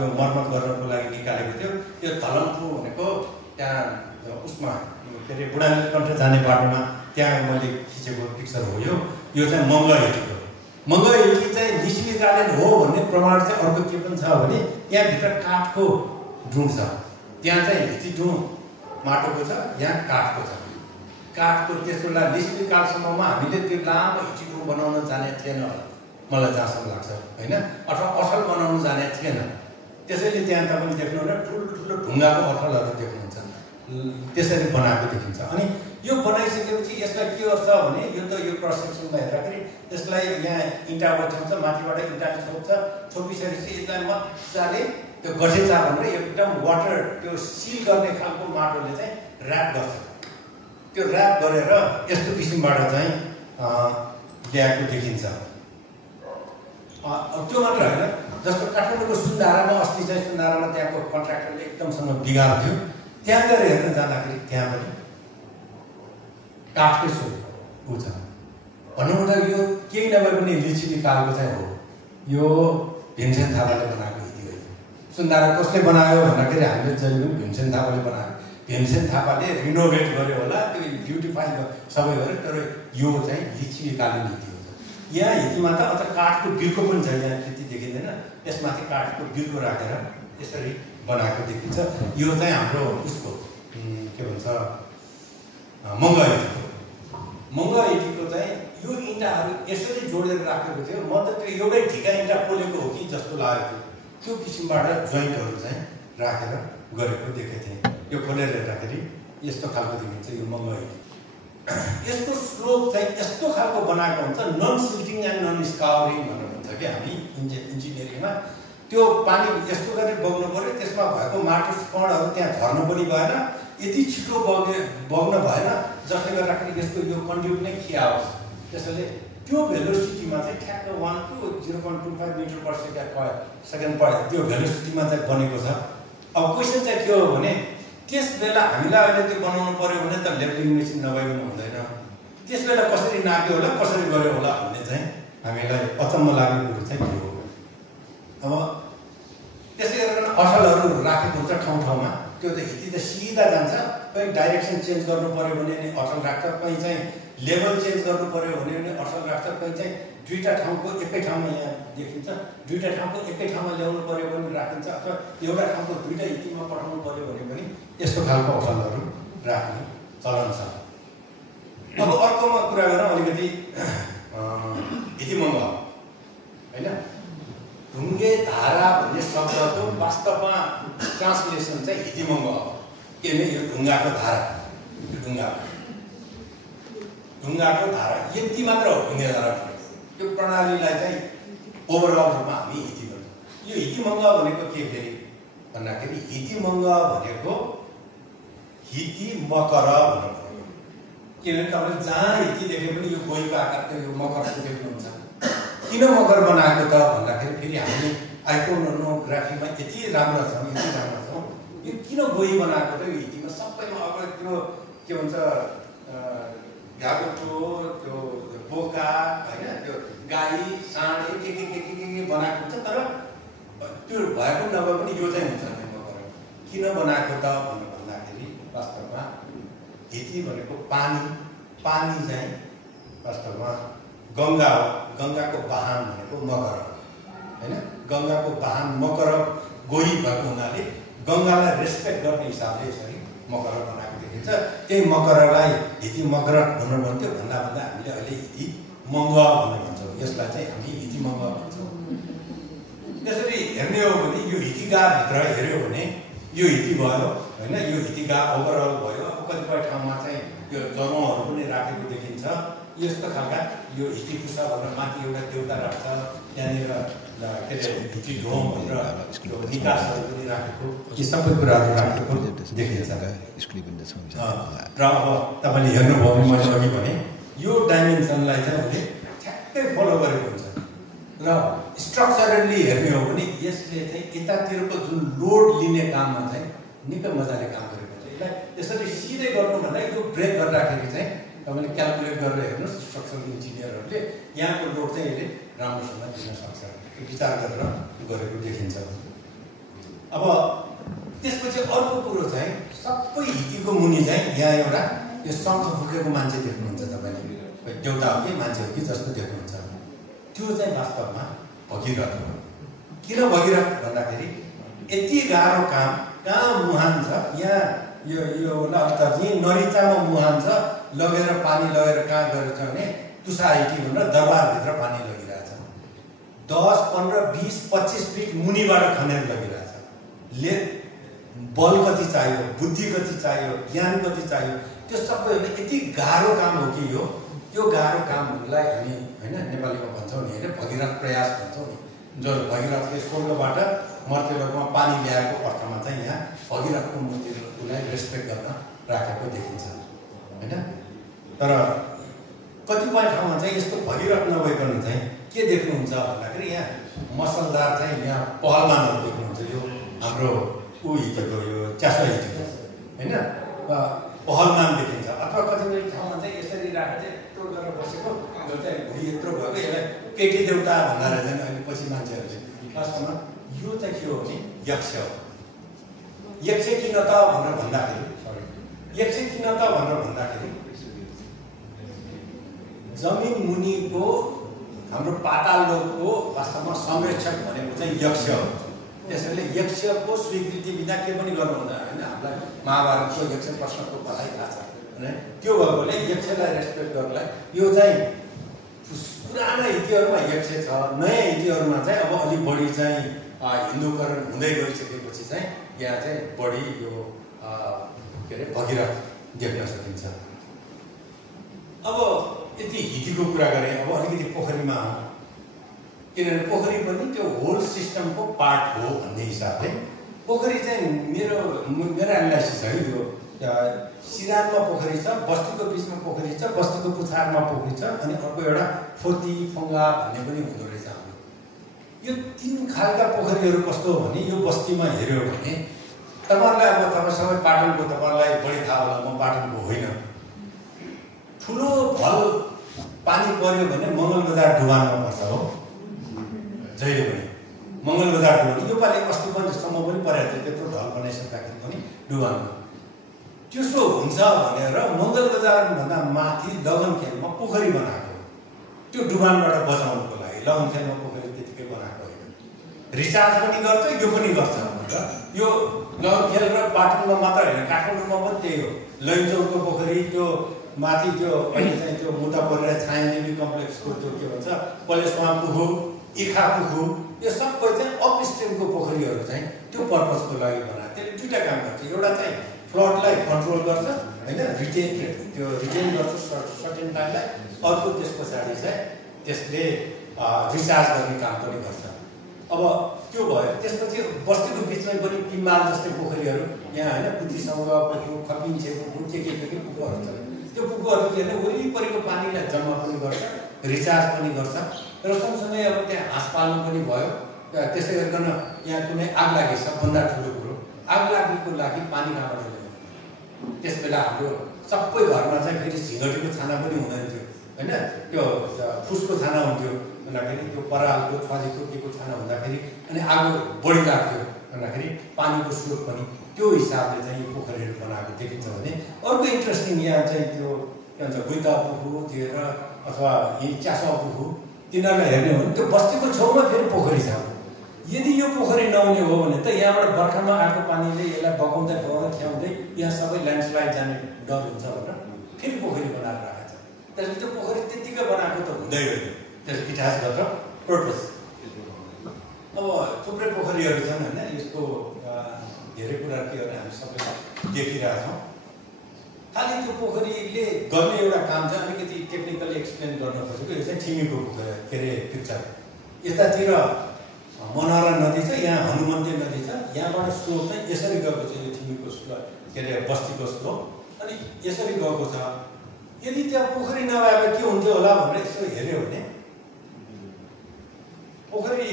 यो मर्मत गर्नको लागि निकालेको थियो। यो धलमपुर भनेको त्यहाँ उसमा के अरे बुढानीलकण्ठ जाने बाटोमा त्यहाँ मैले खिचेको पिक्चर हो यो। यो चाहिँ मङ्गल हिटीको। मङ्गल हिटी चाहिँ लिस्वीकालीन हो भन्ने प्रमाण चाहिँ अर्को के पनि छ भने त्यहाँभित्र काठको डुङ छ। त्यहाँ चाहिँ हिटीडुम माटोको छ, यहाँ काठको छ। काठको त्यसबेला लिस्वी कालसम्ममा हामीले त्यो लामो हिटीडुम बनाउन जाने थिएन मलाई जहाँसम्म लाग्छ होइन, अथवा अठल बनाउनु जाने थिएन। त्यसैले त्यहाँ तपाईँले देख्नुहुन्छ ठुलो ढुङ्गाको अठलहरू देख्नुहुन्छ, त्यसरी बनाएको देखिन्छ। अनि यो बनाइसकेपछि यसलाई के गर्छ भने यो त यो क्रस सेक्सनमा हेर्दाखेरि त्यसलाई यहाँ इँटा बचाउँछ, माथिबाट इँटाले छोप्छ, छोपिसकेपछि यसलाई मजाले त्यो गठेचा भनेर एकदम वाटर त्यो सिल गर्ने खालको माटोले चाहिँ ऱ्याप गर्छ। त्यो ऱ्याप गरेर यस्तो किसिमबाट चाहिँ ल्याएको देखिन्छ। त्यो मात्र होइन, जस्तो काठमाडौँको सुन्धारामा अस्ति चाहिँ सुन्धारामा त्यहाँको कन्ट्र्याक्टरले एकदमसँग बिगार थियो। त्यहाँ गएर हेर्न जाँदाखेरि त्यहाँ पनि काठकै ऊ छ। भन्नुपर्दा यो केही नभए पनि लिच्छवी कालको चाहिँ हो। यो भीमसेन थापाले बनाएको हिटी हो। सुन्धारा कसले बनायो भन्दाखेरि हामीले जहिले पनि भीमसेन थापाले बनायो। भीमसेन थापाले रिनोभेट गर्यो होला, त्यो ब्युटिफाई सबै गर्यो, तर यो चाहिँ लिच्छवीकालीन हिटी हो। यहाँ हिटीमा त अझ काठको बिर्को पनि छ, यहाँ त्यति देखिँदैन। यसमाथि काठको बिर्को राखेर यसरी बनाएको देखिन्छ। यो चाहिँ हाम्रो उसको के भन्छ मङ्गल हिटीको। मङ्गल हिटीको चाहिँ यो इँटाहरू यसरी जोडेर राखेको थियो। म त त्यो एउटै ढिका इँटा पोलेको हो कि जस्तो लागेको थियो। त्यो किसिमबाट जोइन्टहरू चाहिँ राखेर गरेको देखेको थिएँ। यो खोलेर हेर्दाखेरि यस्तो खालको देखिन्छ यो मङ्गल हिटी। यसको स्लोप चाहिँ यस्तो खालको बनाएको हुन्छ, नन सिल्टिङ एन्ड नन स्काउरिङ भनेर भन्छ कि हामी इन्जिनियरिङमा। त्यो पानी यस्तो गरेर बग्नु पऱ्यो, त्यसमा भएको माटो कणहरू त्यहाँ झर्नु पनि भएन, यति छिटो बग्न भएन जसले गर्दाखेरि यसको यो कन्ड्युट नै खियाओस्। त्यसैले त्यो भेलोसिटीमा चाहिँ ठ्याक्क 1 to 0.25 मिटर पर सेकेन्ड पर त्यो भेलोसिटीमा चाहिँ बनेको छ। अब क्वेसन चाहिँ के हो भने त्यस बेला हामीलाई अहिले त्यो बनाउनु पर्यो भने त लेभलिङ मेसिन नभइकन हुँदैन। त्यस बेला कसरी नाप्यो होला, कसरी गर्यो होला भन्ने चाहिँ हामीलाई अचम्म लागेको कुरो चाहिँ के हो। अब त्यसै गरेर अठलहरू राखेको हुन्छ ठाउँ ठाउँमा। त्यो त हिटी त सिधा जान्छ, कहीँ डाइरेक्सन चेन्ज गर्नु पर्यो भने नि अठल राख्छ, कहीँ चाहिँ लेभल चेन्ज गर्नु पर्यो भने नि अठल राख्छ, कहीँ चाहिँ दुईटा ठाउँको एकै ठाउँमा यहाँ देखिन्छ, दुईटा ठाउँको एकै ठाउँमा ल्याउनु पर्यो भने राखिन्छ, अथवा एउटा ठाउँको दुईटा हिटीमा पठाउनु पर्यो भने पनि यस्तो खालको अठलहरू राख्ने चलन छ। अब अर्कोमा कुरा गरौँ अलिकति हिटीमङ्ग होइन। ढुङ्गे धारा भन्ने शब्दको वास्तवमा ट्रान्सलेसन चाहिँ हिटीमङ्ग हो। के भने यो ढुङ्गाको धारा, यो ढुङ्गाको धारा यति मात्र हो। ढुङ्गे धारा यो प्रणालीलाई चाहिँ ओभरअल रूपमा हामी हिटी भन्छौँ। यो हिटीमङ्ग भनेको के फेरि भन्दाखेरि हिटीमङ्ग भनेको हिटी मकर भनेर भनेको किनभने तपाईँले जहाँ हिती देखे पनि यो गोहीको आकारको यो मकरको देख्नुहुन्छ। किन मकर बनाएको त भन्दाखेरि फेरि हामीले आइकोनोग्राफीमा यति राम्रो छौँ यो किन गोही बनाएको त यो हितीमा सबैमा अब त्यो के भन्छ घागोटो त्यो बोका होइन त्यो गाई साँडे के बनाएको हुन्छ तर त्यो भएको नभए पनि यो चाहिँ हुन्छ मकर। किन बनाएको त भनेर भन्दाखेरि वास्तवमा हिती भनेको पानी चाहिँ वास्तवमा गङ्गा हो। गङ्गाको वाहन भनेको मकर होइन। गङ्गाको वाहन मकर गोही भएको हुनाले गङ्गालाई रेस्पेक्ट गर्ने हिसाबले यसरी मकर बनाएको देखिन्छ। त्यही मकरलाई हिती मकर भनेर भन्थ्यो। भन्दा हामीले अहिले हिती मङ्ग भनेर भन्छौँ। यसलाई चाहिँ हामी हिती मङ्ग भन्छौँ। त्यसरी हेर्ने हो भने यो हितीगाभित्र हेऱ्यो भने यो हिती भयो होइन। यो हितीगा ओभरअल भयो। अब कतिपय ठाउँमा चाहिँ यो जर्महरू पनि राखेको देखिन्छ। यस्तो खालका यो हिती टुसा भनेर माथि एउटा देउता राख्छ। त्यहाँनिर के अरे हिती ढोम भनेर निकासहरू पनि राखेको यी सबै कुराहरू राखेको देखिन्छ। र अब तपाईँले हेर्नुभयो भने मैले अघि भने यो डाइमेन्सनलाई चाहिँ उसले ठ्याक्कै फलो गरेको हुन्छ। र स्ट्रक्चरली हेर्ने हो भने यसले चाहिँ यतातिरको जुन लोड लिने काममा चाहिँ निकै मजाले काम गरेको हुन्छ। यसलाई यसरी सिधै गर्नुभन्दा यो ब्रेक गर्दाखेरि चाहिँ तपाईँले क्यालकुलेट गरेर हेर्नुहोस् स्ट्रक्चरल इन्जिनियरहरूले यहाँको लोड चाहिँ यसले राम्रोसँग दिन सक्छ विचार गरेर गरेको देखिन्छ। अब त्यसपछि अर्को कुरो चाहिँ सबै हितीको मुनि चाहिँ यहाँ एउटा यो शङ्ख फुकेको मान्छे देख्नुहुन्छ तपाईँले। देउता हो कि मान्छे हो कि जस्तो देख्नुहुन्छ। त्यो चाहिँ वास्तवमा भगीरथ हो। किन भगीरथ भन्दाखेरि यति गाह्रो काम कहाँ मुहान छ यहाँ यो यहीँ नरिचामा मुहान छ लगेर पानी लगेर कहाँ गरेर छ भने तुसाइटी भनेर दरबारभित्र पानी लगिरहेछ। 10, 15, 20, 25 फिट मुनिबाट खनेर लगिरहेछ। बल कति चाहियो, बुद्धि कति चाहियो, ज्ञान कति चाहियो, त्यो सबै यति गाह्रो काम हो कि यो त्यो गाह्रो कामहरूलाई हामी होइन नेपालीमा भन्छौँ नि होइन भगीरथ प्रयास भन्छौँ नि। जो भगीरथले स्वर्गबाट मर्त्यलोकमा पानी ल्याएको अर्थमा चाहिँ यहाँ भगीरथको मूर्तिलाई रेस्पेक्ट गर्न राखेको देखिन्छ होइन। तर कतिपय ठाउँमा चाहिँ यस्तो भगीरथ नभइकन चाहिँ के देख्नुहुन्छ भन्दाखेरि यहाँ मसलदार चाहिँ यहाँ पहलमानहरू देख्नुहुन्छ। यो हाम्रो हितेको यो च्यासो हिटेको होइन पहलमान देखिन्छ। अथवा कतिपय ठाउँमा चाहिँ यसरी राखेर चाहिँ यत्रो गरेर बसेको जो चाहिँ भुँडी यत्रो भएको यसलाई केटी देउता भन्दा रहेछ नि अहिले पछि मान्छेहरूले। वास्तवमा यो चाहिँ के हो भने यक्ष हो। यक्ष किन त भनेर भन्दाखेरि जमिन मुनिको हाम्रो पाताल लोकको वास्तवमा संरक्षक भनेको चाहिँ यक्ष हो। त्यसैले यक्षको स्वीकृति बिना के पनि गर्नु हुँदैन होइन। हामीलाई महाभारतको यक्ष प्रश्नको कथाइ थाहा छ होइन। त्यो भएकोले यक्षलाई रेस्पेक्ट गर्नलाई यो चाहिँ पुराना हितीहरूमा यक्ष छ। नयाँ हितीहरूमा चाहिँ अब अलिक बढी चाहिँ हिन्दूकरण हुँदै गइसकेपछि चाहिँ यहाँ चाहिँ बढी यो के अरे भगीरथ देख्न सकिन्छ। अब यति हितीको कुरा गरेँ। अब अलिकति पोखरीमा आउँ किनभने पोखरी पनि त्यो होल सिस्टमको पार्ट हो भन्ने हिसाबले पोखरी चाहिँ मेरो एनालाइसिस है। यो सिरानमा पोखरी छ, बस्तीको बिचमा पोखरी छ, बस्तीको पुछारमा पोखरी छ, अनि अर्को एउटा फोर्ती फङ्गा भन्ने पनि हुँदो रहेछ हाम्रो। यो 3 खालका पोखरीहरू कस्तो हो भने यो बस्तीमा हेऱ्यो भने तपाईँहरूलाई अब तपाईँ सबै पाटनको तपाईँलाई बढी थाहा होला। म पाटनको होइन। ठुलो भल पानी पर्यो भने मङ्गलबजार डुबानमा पर्छ हो जहिले पनि मङ्गलबजार डुबान। योपालि अस्ति पन्छसम्म पनि परेको थियो त्यत्रो ढल बनाइसक्दाखेरि पनि डुबानमा त्यसो हुन्छ भनेर मङ्गलबजारभन्दा माथि लगनखेलमा पोखरी बनाएको। त्यो डुबानबाट बचाउनुको लागि लगनखेलमा पोखरी त्यतिकै बनाएको होइन। रिचार्ज पनि गर्छ यो पनि गर्छ भनेर यो लगनखेल र पाटनमा मात्र होइन काठमाडौँमा पनि त्यही हो। लैनचौरको पोखरी त्यो माथि त्यो अहिले चाहिँ त्यो मुद्दा परेर छायादेवी कम्प्लेक्सको त्यो के भन्छ पलेसमा पुखु इखा पुखु यो सबै चाहिँ अपस्ट्रिमको पोखरीहरू चाहिँ त्यो पर्पजको लागि बनाएको। त्यसले दुईवटा काम गर्छ। एउटा चाहिँ फ्लडलाई कन्ट्रोल गर्छ होइन रिटेन गर्छ सर्टेन टाइमलाई। अर्को त्यस पछाडि चाहिँ त्यसले रिचार्ज गर्ने काम पनि गर्छ। अब त्यो भयो। त्यसपछि बस्तीको बिचमै पनि पिम्माल जस्तै पोखरीहरू यहाँ होइन पुतीसँग पुखु खपिन्छे पुखु के पुखुहरू छ। त्यो पुखुहरू के भने वरिपरिको पानीलाई जम्मा पनि गर्छ, रिचार्ज पनि गर्छ र सँगसँगै अब त्यहाँ हाँस पाल्नु पनि भयो। त्यसै गरिकन यहाँ कुनै आग लागे सबभन्दा ठुलो कुरो, आग लागेको लागि पानी कहाँबाट ल्याउने? त्यस बेला हाम्रो सबै घरमा चाहिँ फेरि झिँगटीको छाना पनि हुँदैन थियो होइन, त्यो फुसको छाना हुन्थ्यो भन्दाखेरि त्यो परालको छलीको केको छाना हुँदाखेरि अनि आगो बढी लाग्थ्यो भन्दाखेरि पानीको स्रोत पनि त्यो हिसाबले चाहिँ यो पोखरीहरू बनाएको देखिन्छ भने अर्को इन्ट्रेस्टिङ यहाँ चाहिँ त्यो के भन्छ गुइता पुखु दिएर अथवा यी च्यासा पुखु तिनीहरूलाई हेर्ने हो भने त्यो बस्तीको छेउमा फेरि पोखरी छ। यदि यो पोखरी नहुने हो भने त यहाँबाट बर्खामा आएको पानीले यसलाई बगाउँदै बगाउँदै ख्याउँदै यहाँ सबै ल्यान्डस्लाइड जाने डर हुन्छ भनेर फेरि पोखरी बनाएर राखेको छ। त्यसले त्यो पोखरी त्यत्तिकै बनाएको त हुँदैन, त्यसले इतिहासगत पर्पस। अब थुप्रै पोखरीहरू छन् होइन, यसको धेरै कुरा के भने हामी सबैलाई देखिरहेका छौँ। खालि त्यो पोखरीले गर्ने एउटा काम छ, अलिकति टेक्निकली एक्सप्लेन गर्न खोजेको यो चाहिँ ठिमीको के अरे पिक्चर। यतातिर मनहरा नदी छ, यहाँ हनुमन्ते नदी छ, यहाँबाट स्रोत चाहिँ यसरी गएको छ, यो ठिमीको स्रोत के अरे बस्तीको स्रोत अनि यसरी गएको छ। यदि त्यहाँ पोखरी नभए के हुन्थ्यो होला भनेर यसो हेऱ्यो भने पोखरी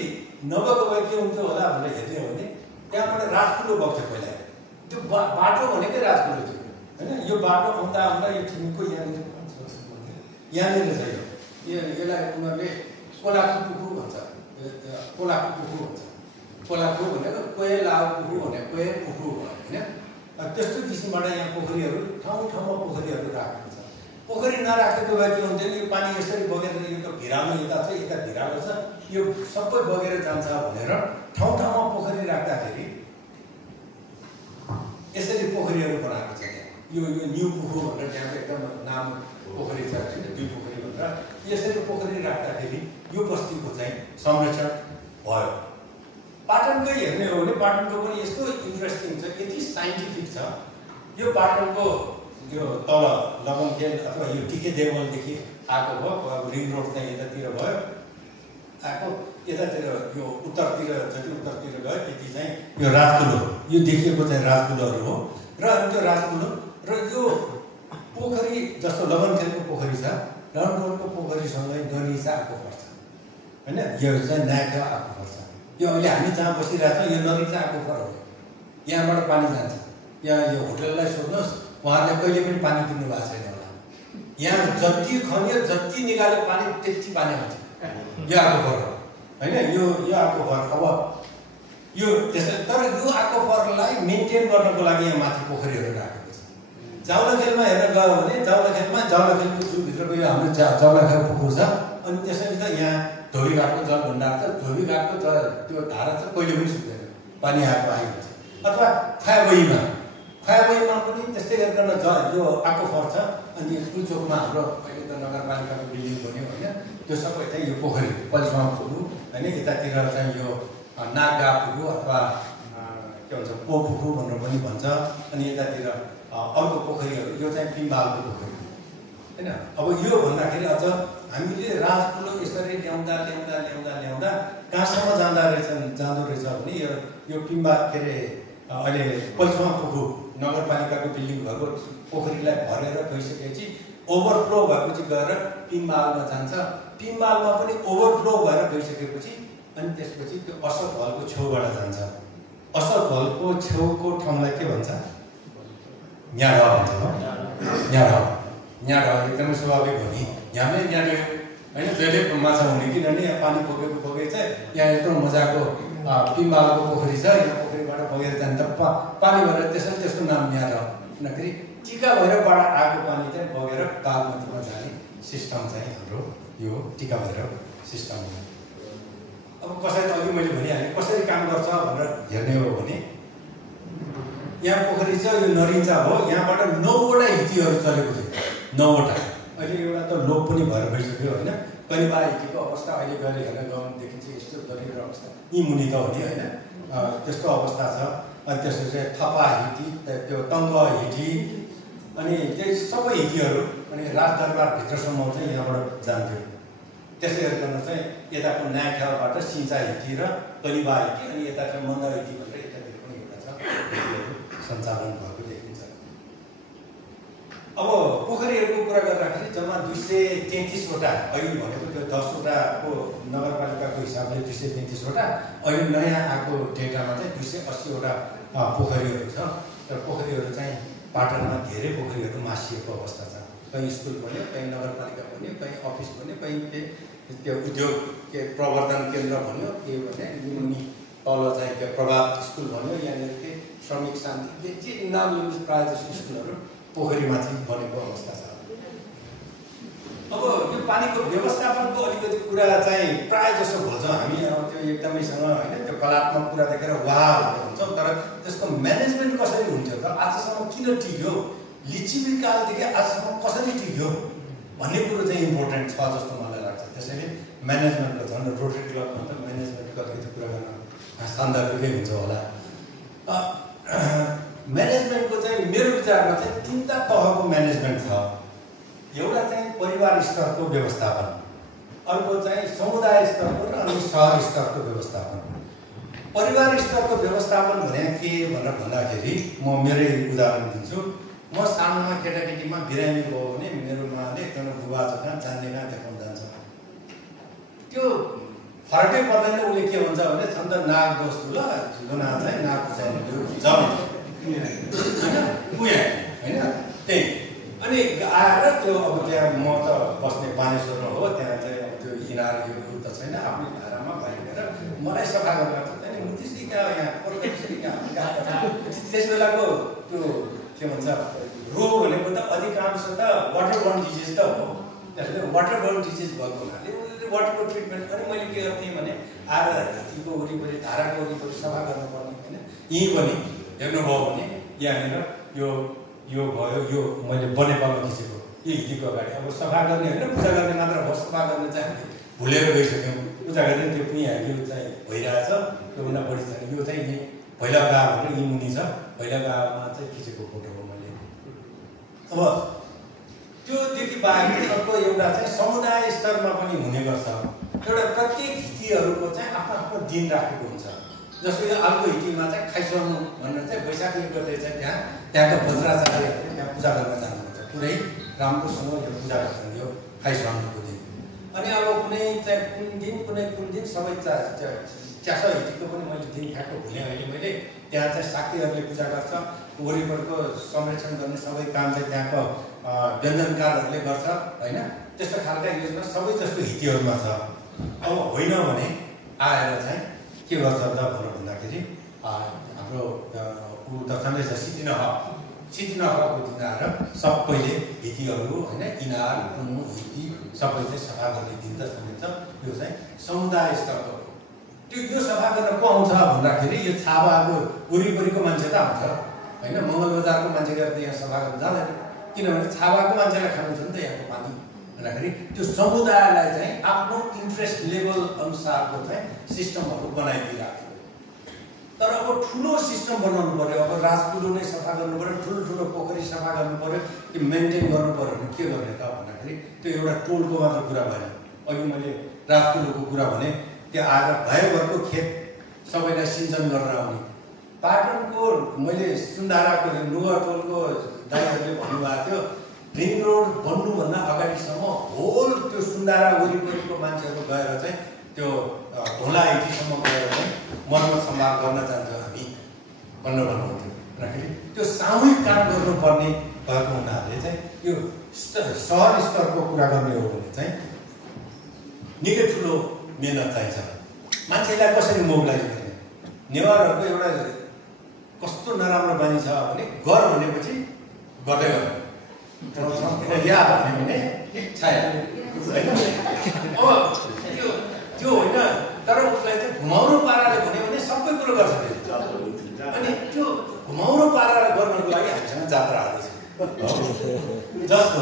नगएको भए के हुन्थ्यो होला भनेर हेऱ्यो भने त्यहाँबाट राजकुलो बग्थ्यो पहिला। त्यो बाटो भनेकै राजकुलो थियो होइन। यो बाटो आउँदा आउँदा यो ठिमीको यहाँनिर छ, यो यसलाई उनीहरूले कोलाको पुखु भन्छ, कोलाको पुखु भन्छ। कोलाको भनेको कोहे लाउ पुखु भनेको कोहे पुखु होइन। त्यस्तो किसिमबाट यहाँ पोखरीहरू ठाउँ ठाउँमा पोखरीहरू राखेको छ। पोखरी नराखेको भए के हुन्थ्यो, यो पानी यसरी बगेर यो त भिरालो यता छ, यता भिरालो छ, यो सबै बगेर जान्छ भनेर ठाउँ ठाउँमा पोखरी राख्दाखेरि यसरी पोखरीहरू बनाएको छ। यो न्यु पुखु भनेर त्यहाँको एकदम नाम पोखरी छ, दुई पोखरी भनेर यसरी पोखरी राख्दाखेरि यो बस्तीको चाहिँ संरक्षण भयो। पाटनकै हेर्ने हो भने पाटनको पनि यस्तो इन्ट्रेस्टिङ छ, यति साइन्टिफिक छ। यो पाटनको यो तल लगनखेल अथवा यो टिके देवलदेखि आएको भयो, अब रिङ रोड चाहिँ यतातिर भयो आएको, यतातिर यो उत्तरतिर जति उत्तरतिर गयो त्यति चाहिँ यो राजकुलो, यो देखिएको चाहिँ राजकुलोहरू हो। र त्यो राजकुलो र यो पोखरी जस्तो लगनखेलको पोखरी छ, लगनखेलको पोखरीसँगै नरिचा आएको पर्छ होइन। यो चाहिँ नायक आएको पर्छ। यो अहिले हामी जहाँ बसिरहेको छौँ यो नरिचा आएको फर हो, यहाँबाट पानी जान्छ। यहाँ यो होटललाई सोध्नुहोस्, उहाँहरूले कहिले पनि पानी पिउनु भएको छैन होला। यहाँ जति खन्यो जति निकाल्यो पानी त्यति पानी आउँछ। यो आएको फर हो होइन, यो आएको फर। अब यो त्यसै तर यो आएको फरलाई मेन्टेन गर्नको लागि यहाँ माथि पोखरीहरू राखेको छ। जाउलाखेलमा हेर्न गयो भने जाउलाखेलको जुभित्रको यो हाम्रो जाउलाखेल पुखु छ। अनि त्यसरी त यहाँ धोबीघाटको जल भण्डार छ, धोबीघाटको त्यो धारा चाहिँ कहिले पनि सुक्दैन, पानी आएको आइन्छ। अथवा खयाबहीमा पनि त्यस्तै गरिकन यो आएको फर छ। अनि पुलचोकमा हाम्रो अहिले त नगरपालिकाको बिल्डिङ बन्यो होइन, त्यो सबै चाहिँ यो पोखरी पलिसमा पुखु होइन। यतातिर चाहिँ यो नागा पुखु अथवा के भन्छ पो पुखु भनेर पनि भन्छ। अनि यतातिर अर्को पोखरीहरू यो चाहिँ पिम्बालको पोखरी होइन। अब यो भन्दाखेरि अझ हामीले राजकुलो यसरी ल्याउँदा कहाँसम्म जाँदो रहेछ भने यो पिम्बा के अरे अहिले पलिसमा पुखु नगरपालिकाको बिल्डिङ भएको पोखरीलाई भरेर गइसकेपछि ओभरफ्लो भएपछि गएर पिम्बालमा जान्छ। पिम्बालमा पनि ओभरफ्लो भएर गइसकेपछि अनि त्यसपछि त्यो असल भलको छेउबाट जान्छ। असल भलको छेउको ठाउँलाई के भन्छ? न्याडा भन्छ हो। न्याडा एकदमै स्वाभाविक हो नि, यहाँमै न्याडो होइन, जहिले माछा हुने किनभने यहाँ पानी बगेको चाहिँ यहाँ यत्रो मजाको पिम्बालको पोखरी छ, यो पोखरीबाट बगेर जान्छ पानी भएर त्यसको नाम न्याडा हो। किनखेरि टिका भैरवबाट आएको पानी चाहिँ बगेर बागमतीमा जाने सिस्टम चाहिँ हाम्रो यो टिका भैरव सिस्टम हो। अब कसरी अघि मैले भनिहालेँ कसरी काम गर्छ भनेर हेर्ने हो भने यहाँ पोखरी छ, यो नरिचा हो, यहाँबाट 9वटा हिटीहरू चलेको थियो, 9वटा। अहिले एउटा त लोप पनि भएर गइसक्यो होइन। कनिबा हिटीको अवस्था अहिले गएर हेर्न गयो भने देखिन्छ यस्तो दरिद्र अवस्था, यी मुनि त हो नि होइन, त्यस्तो अवस्था छ। अनि त्यसपछि थपा हिटी, त्यो तङ्ग हिटी, अनि त्यो सबै हिटीहरू अनि राजदरबारभित्रसम्म चाहिँ यहाँबाट जान्थ्यो। त्यसै गरिकन चाहिँ यताको नायकबाट सिन्चा हिटी र कलिबा हिटी, अनि यता चाहिँ मन्द हिटी भनेर यतातिर पनि एउटा छ, सञ्चालन भएको देखिन्छ। अब पोखरीहरूको कुरा गर्दाखेरि जम्मा 233वटा, अहिले भनेको त्यो 10वटाको नगरपालिकाको हिसाबले 233वटा, अहिले नयाँ आएको डेटामा चाहिँ 280वटा पोखरीहरू छ। तर पोखरीहरू चाहिँ पाटनमा धेरै पोखरीहरू मासिएको अवस्था छ। कहीँ स्कुल बन्यो, कहीँ नगरपालिका बन्यो, कहीँ अफिस बन्यो, कहीँ त्यो उद्योग के प्रवर्धन केन्द्र बन्यो, के भने मुनि तल चाहिँ त्यो प्रभात स्कुल बन्यो, यहाँनिर के श्रमिक शान्ति जे नाम लिनु प्रायः जस्तो स्कुलहरू पोखरीमाथि बनेको अवस्था छ। अब यो पानीको व्यवस्थापनको अलिकति कुरा चाहिँ प्रायः जसो भन्छ हामी, अब त्यो एकदमैसँग होइन, त्यो कलात्मक कुरा देखेर वाह भन्छौँ, तर त्यसको म्यानेजमेन्ट कसरी हुन्छ त, आजसम्म किन टिक्यो, लिच्छिवीकालदेखि आजसम्म कसरी टिक्यो भन्ने कुरो चाहिँ इम्पोर्टेन्ट छ जस्तो मलाई लाग्छ। त्यसैले म्यानेजमेन्टको झन् रोटरी क्लबमा त म्यानेजमेन्टको अलिकति कुरा गर्न सान्दर्भिकै हुन्छ होला। म्यानेजमेन्टको चाहिँ मेरो विचारमा चाहिँ 3टा तहको म्यानेजमेन्ट छ। एउटा चाहिँ परिवार स्तरको व्यवस्थापन, अर्को चाहिँ समुदाय स्तरको र अनि सहर स्तरको व्यवस्थापन। परिवार स्तरको व्यवस्थापन भने के भनेर भन्दाखेरि म मेरै उदाहरण दिन्छु। म सानोमा केटाकेटीमा बिरामी भयो भने मेरो माले एकदम बुबा जहाँ जान्ने कहाँ देखाउन जान्छ, त्यो फरकै पर्दैन। उसले के भन्छ भने छन् त नाग दोष ल झुना चाहिँ नाग पुछाइन जम होइन त्यही। अनि आएर त्यो अब त्यहाँ म त बस्ने बानेश्वरमा हो, त्यहाँ चाहिँ अब त्यो इनारहरू त छैन, आफ्नै धारामा भइदिएर मलाई सफा गर्न लाग्छ। त्यहाँदेखि मुतिसी कहाँ यहाँ पोर्टुगीसी कहाँ त्यस बेलाको त्यो के भन्छ रोग भनेको त अधिकांश त वाटरबोर्न डिजिज त हो। त्यसले वाटरबोर्न डिजिज भएको हुनाले उनीहरूले वाटरको ट्रिटमेन्ट पनि मैले के गर्थेँ भने आएर हात्तीको वरिपरि धाराको वरिपरि सफा गर्नुपर्ने होइन। यहीँ पनि हेर्नुभयो भने यहाँनिर यो भयो, यो मैले बनेपामा खिचेको यो हिटीको अगाडि। अब सफा गर्ने होइन, पूजा गर्ने मात्र हो, सफा गर्ने चाहिँ हामीले भुलेर गइसक्यौँ। पूजा गर्ने त्यो पनि यो चाहिँ भइरहेछ, त्योभन्दा बढी छ। यो चाहिँ यहीँ भैलागा भनेर यहीँ मुनि छ, भैलागामा चाहिँ खिचेको फोटो हो मैले। अब त्योदेखि बाहेक अर्को एउटा चाहिँ समुदाय स्तरमा पनि हुने गर्छ। एउटा प्रत्येक हितीहरूको चाहिँ आफ्नो आफ्नो दिन राखेको हुन्छ। जस्तो यो अर्को हिटीमा चाहिँ खाइसर्नु भनेर चाहिँ वैशाख 1 गते चाहिँ त्यहाँको बज्राचार्यहरूले त्यहाँ पूजा गर्न जानुहुन्छ, पुरै राम्रोसँग यो पूजा गर्छन् यो खाइसर्नुको दिन। अनि अब कुनै चाहिँ कुन दिन सबै च्यास हिटीको पनि मैले दिन ठ्याक्क भुलेँ अहिले मैले। त्यहाँ चाहिँ साक्यहरूले पूजा गर्छ, वरिपरिको संरक्षण गर्ने सबै काम चाहिँ त्यहाँको व्यञ्जनकारहरूले गर्छ होइन। त्यस्तो खालका योजना सबै जस्तो हितीहरूमा छ। अब होइन भने आएर चाहिँ के गर्छ त भनेर भन्दाखेरि हाम्रो ऊ त छँदैछ सिटिनहको दिन आएर सबैले हितीहरू होइन, इनार कुन्नु हिती सबै चाहिँ सफा गर्ने दिन त छँदैछ। यो चाहिँ समुदाय स्तरको यो सफा गर्न को आउँछ भन्दाखेरि यो छाबाको वरिपरिको मान्छे त आउँछ होइन। मङ्गलबजारको मान्छे गरेर यहाँ सफा गर्न जाँदैन, किनभने छाबाको मान्छेलाई खानु छ नि त यहाँको पानी भन्दाखेरि त्यो समुदायलाई चाहिँ आफ्नो इन्ट्रेस्ट लेभल अनुसारको चाहिँ सिस्टमहरू बनाइदिइराख्यो। तर अब ठुलो सिस्टम बनाउनु पर्यो, अब राजपुरो नै सफा गर्नु पर्यो, ठुल्ठुलो पोखरी सफा गर्नु पर्यो, त्यो मेन्टेन गर्नु पर्यो भने के गर्ने त भन्दाखेरि त्यो एउटा टोलको मात्र कुरा भएन। अघि मैले राजपुरोको कुरा भने त्यो आएर भयोभरको खेत सबैलाई सिंचन गरेर आउने। पाटनको मैले सुन्धाराको नुवाटोलको दाइहरूले भन्नुभएको थियो रिङ रोड बन्नुभन्दा अगाडिसम्म होल त्यो सुन्धारा वरिपरिको मान्छेहरू गएर चाहिँ त्यो ढोला हिटीसम्म गएर चाहिँ मर्मत सम्भाल गर्न जान्छौँ हामी भन्नुहुन्थ्यो। भन्दाखेरि त्यो सामूहिक काम गर्नुपर्ने भएको हुनाले चाहिँ यो सहर स्तरको कुरा गर्ने हो भने चाहिँ निकै ठुलो मेहनत चाहिन्छ। मान्छेलाई कसरी मोबिलाइज गर्ने, नेवारहरूको एउटा कस्तो नराम्रो बानी छ भने गर भनेपछि गर्दै गर्नु या भन्यो भने छाया होइन। अब त्यो होइन, तर उसलाई चाहिँ घुमाउरो पाराले भन्यो भने सबै कुरो गर्छ। अनि त्यो घुमाउरो पाराले गर्नको लागि हामीसँग जात्राहरू छ। जस्तो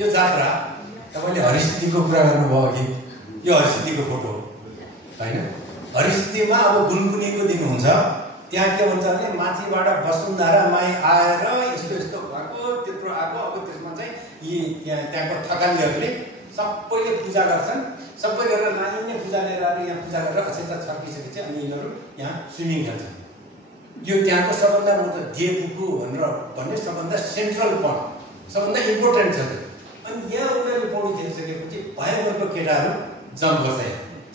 यो जात्रा तपाईँले हरिसिद्धिको कुरा गर्नुभयो अघि, यो हरिसिद्धिको फोटो होइन। हरिसिद्धिमा अब गुनगुनीको दिन हुन्छ, त्यहाँ के भन्छ भने माथिबाट वसुन्धरा माई आएर यस्तो यस्तो भएको त्यत्रो आएको। अब त्यसमा चाहिँ त्यहाँको थकालीहरूले सबैले पूजा गर्छन्, सबै गरेर लाइनले पूजा लिएर यहाँ पूजा गरेर अक्षता छर्किसकेपछि अनि यिनीहरू यहाँ स्विमिङ खेल्छन्। यो त्यहाँको सबभन्दा म त देवपुकु भनेर भन्ने सबभन्दा सेन्ट्रल पोइन्ट सबभन्दा इम्पोर्टेन्ट छ त्यो। अनि यहाँ उनीहरूले पौडी खेलिसकेपछि भयभरको केटाहरू जम्प गर्छ,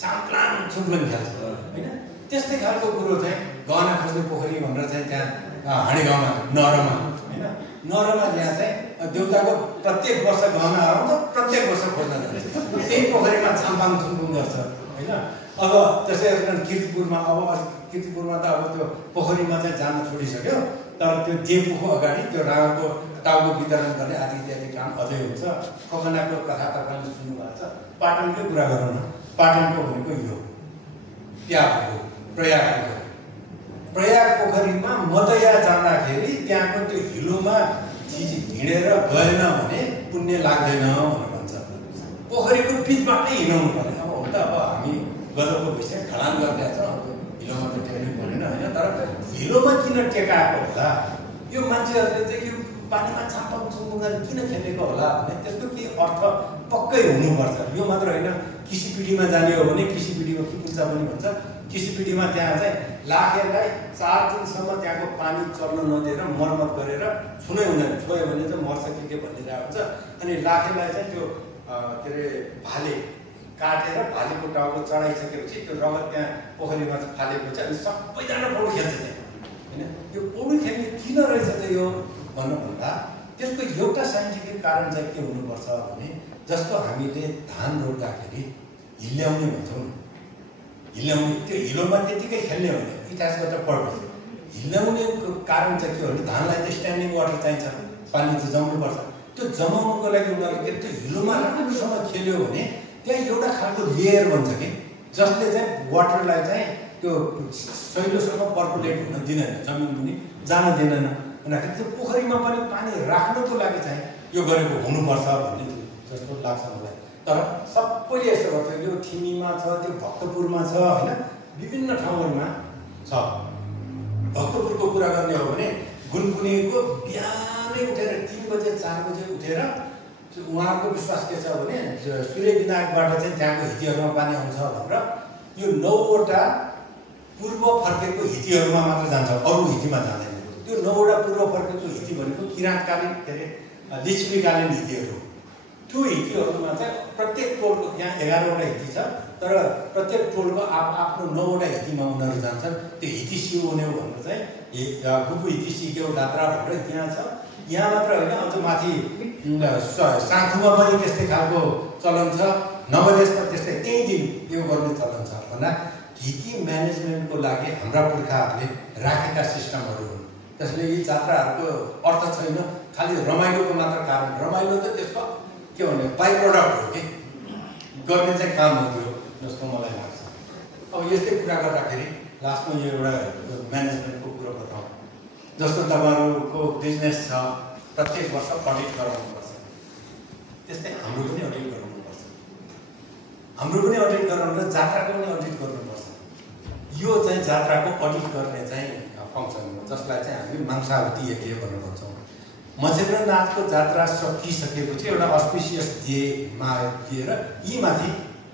चाम्प्लाङ चुम्प्लाङ खेल्छ होइन। त्यस्तै खालको कुरो चाहिँ गहना खोज्ने पोखरी भनेर चाहिँ त्यहाँ हाँडी गाउँमा नहरमा होइन, नहरमा त्यहाँ चाहिँ देउताको प्रत्येक वर्ष गहना हराउँछ, प्रत्येक वर्ष खोज्न जान्छ, त्यही पोखरीमा छामपाङ चुम्पुङ गर्छ होइन। अब त्यसै किर्तिपुरमा, अब किर्तिपुरमा त अब त्यो पोखरीमा चाहिँ जान छोडिसक्यो, तर त्यो देवको अगाडि त्यो रावणको टाउको वितरण गर्ने आदि इत्यादि काम अझै हुन्छ। खगनाको कथा तपाईँले सुन्नुभएको छ। पाटनकै कुरा गरौँ न, पाटनको भनेको यो त्यहाँको प्रयाग पोखरीमा मदया जाँदाखेरि त्यहाँको त्यो हिलोमा चिज हिँडेर गएन भने पुण्य लाग्दैन भनेर भन्छ। पोखरीको बिचबाटै हिँडाउनु पर्ने। अब हो त, अब हामी गजबको विषय ढलान गरिदिएको छ, अब हिलोमा त टेक्नु परेन होइन। तर हिलोमा किन टेकाएको होला, यो मान्छेहरूले चाहिँ यो पानीमा छाम्पाङ चुम्पुङ किन खेलेको होला भने त्यसको केही अर्थ पक्कै हुनुपर्छ। यो मात्र होइन, कृषिपिँढीमा जाने हो भने कृषिपिँढीमा के पुग्छ पनि भन्छ। कृषिपिँढीमा त्यहाँ चाहिँ लाखेलाई 4 दिनसम्म त्यहाँको पानी चल्न नदिएर मर्मत गरेर छुनै हुँदैन, छोयो भने चाहिँ मर्छ के भनिरहेको हुन्छ। अनि लाखेलाई चाहिँ त्यो के अरे भाले काटेर भालेको टाउको चढाइसकेपछि त्यो रगत त्यहाँ पोखरीमा फालेको छ। अनि सबैजना पौडी खेल्छ त्यहाँ होइन। यो पौडी खेल्ने किन रहेछ त यो भन्नुभन्दा त्यसको एउटा साइन्टिफिक कारण चाहिँ के हुनुपर्छ भने, जस्तो हामीले धान रोप्दाखेरि हिल्याउने भन्छौँ, हिल्याउने त्यो हिलोमा त्यतिकै खेल्ने हो भने इतिहासबाट पढ्छ। हिल्याउनेको कारण चाहिँ के हो भने धानलाई चाहिँ स्ट्यान्डिङ वाटर चाहिन्छ, पानी चाहिँ जमाउनुपर्छ। त्यो जमाउनुको लागि उनीहरूले त्यो हिलोमा राम्रोसँग खेल्यो भने त्यहाँ एउटा खालको लेयर बन्छ कि जसले चाहिँ वाटरलाई चाहिँ त्यो सहिलोसँग पर्कुलेट हुन दिँदैन, जमिन पनि जान दिँदैन। भन्दाखेरि त्यो पोखरीमा पनि पानी राख्नको लागि चाहिँ यो गरेको हुनुपर्छ भन्ने जस्तो लाग्छ मलाई। तर सबैले यस्तो गर्छ, यो ठिमीमा छ, त्यो भक्तपुरमा छ होइन, विभिन्न ठाउँहरूमा छ। भक्तपुरको कुरा गर्ने हो भने गुनगुनीको बिहानै उठेर 3 बजे 4 बजे उठेर उहाँको विश्वास के छ भने सूर्य विनायकबाट चाहिँ त्यहाँको हितीहरूमा पानी आउँछ भनेर यो 9वटा पूर्व फर्केको हितीहरूमा मात्र जान्छ, अरू हितीमा जाँदैन। त्यो 9वटा पूर्व फर्केको हिती भनेको किराँतकालीन के अरे लिच्छवीकालीन हितीहरू। त्यो हितीहरूमा चाहिँ प्रत्येक टोलको, यहाँ 11वटा हिती छ, तर प्रत्येक टोलको आफ्नो 9वटा हितीमा उनीहरू जान्छन्। त्यो हिती सिउन्यौ भनेर चाहिँ गुपु हिती सिक्यौ जात्रा भनेर यहाँ छ। यहाँ मात्र होइन, अझ माथि साँखुमा पनि त्यस्तै खालको चलन छ, नवदेशमा त्यस्तै, त्यही दिन यो गर्ने चलन छ। भन्दा हिती म्यानेजमेन्टको लागि हाम्रा पुर्खाहरूले राखेका सिस्टमहरू हुन्। त्यसले यी जात्राहरूको अर्थ छैन खालि रमाइलोको मात्र कारण। रमाइलो त त्यसको के भने बाई प्रडक्ट हो कि गर्ने चाहिँ काम हो त्यो, जस्तो मलाई लाग्छ। अब यस्तै कुरा गर्दाखेरि लास्टमा यो एउटा म्यानेजमेन्टको कुरो बताउँ। जस्तो तपाईँहरूको बिजनेस छ, प्रत्येक वर्ष अडिट गराउनुपर्छ, त्यस्तै हाम्रो पनि अडिट गराउनुपर्छ। हाम्रो पनि अडिट गराउनु र जात्राको पनि अडिट गर्नुपर्छ। यो चाहिँ जात्राको अडिट गर्ने चाहिँ फङ्सन हो, जसलाई चाहिँ हामी मांसावती यज्ञ भनेर भन्छौँ। मजेन्द्रनाथको जात्रा सकिसकेपछि एउटा अस्पिसियस डेमा दिएर यी माथि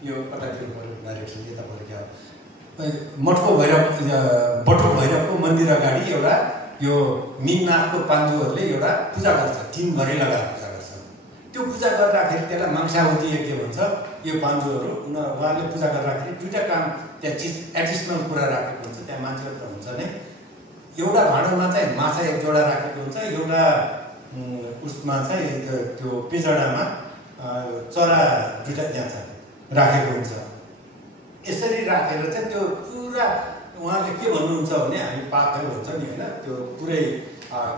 यो कतातिर डाइरेक्सन यता पऱ्यो मठको भैरव बटुक भैरवको मन्दिर अगाडि एउटा यो मिमनाथको पाण्डुहरूले एउटा पूजा गर्छ, दिनभरि लगाएर पूजा गर्छ। त्यो पूजा गर्दाखेरि त्यसलाई मांसावती यज्ञ भन्छ। यो पाण्डुहरू उहाँहरूले पूजा गर्दाखेरि दुईवटा काम त्यहाँ चिज एडिसनल कुरा राखेको हुन्छ। त्यहाँ मान्छेहरू त हुन्छ नै, एउटा भाँडोमा चाहिँ माछा 1 जोडा राखेको हुन्छ, एउटा उसमा चाहिँ त्यो पिजडामा चरा 2टा त्यहाँ छ राखेको हुन्छ। यसरी राखेर चाहिँ त्यो पुरा उहाँले के भन्नुहुन्छ भने हामी पापहरू हुन्छ नि होइन, त्यो पुरै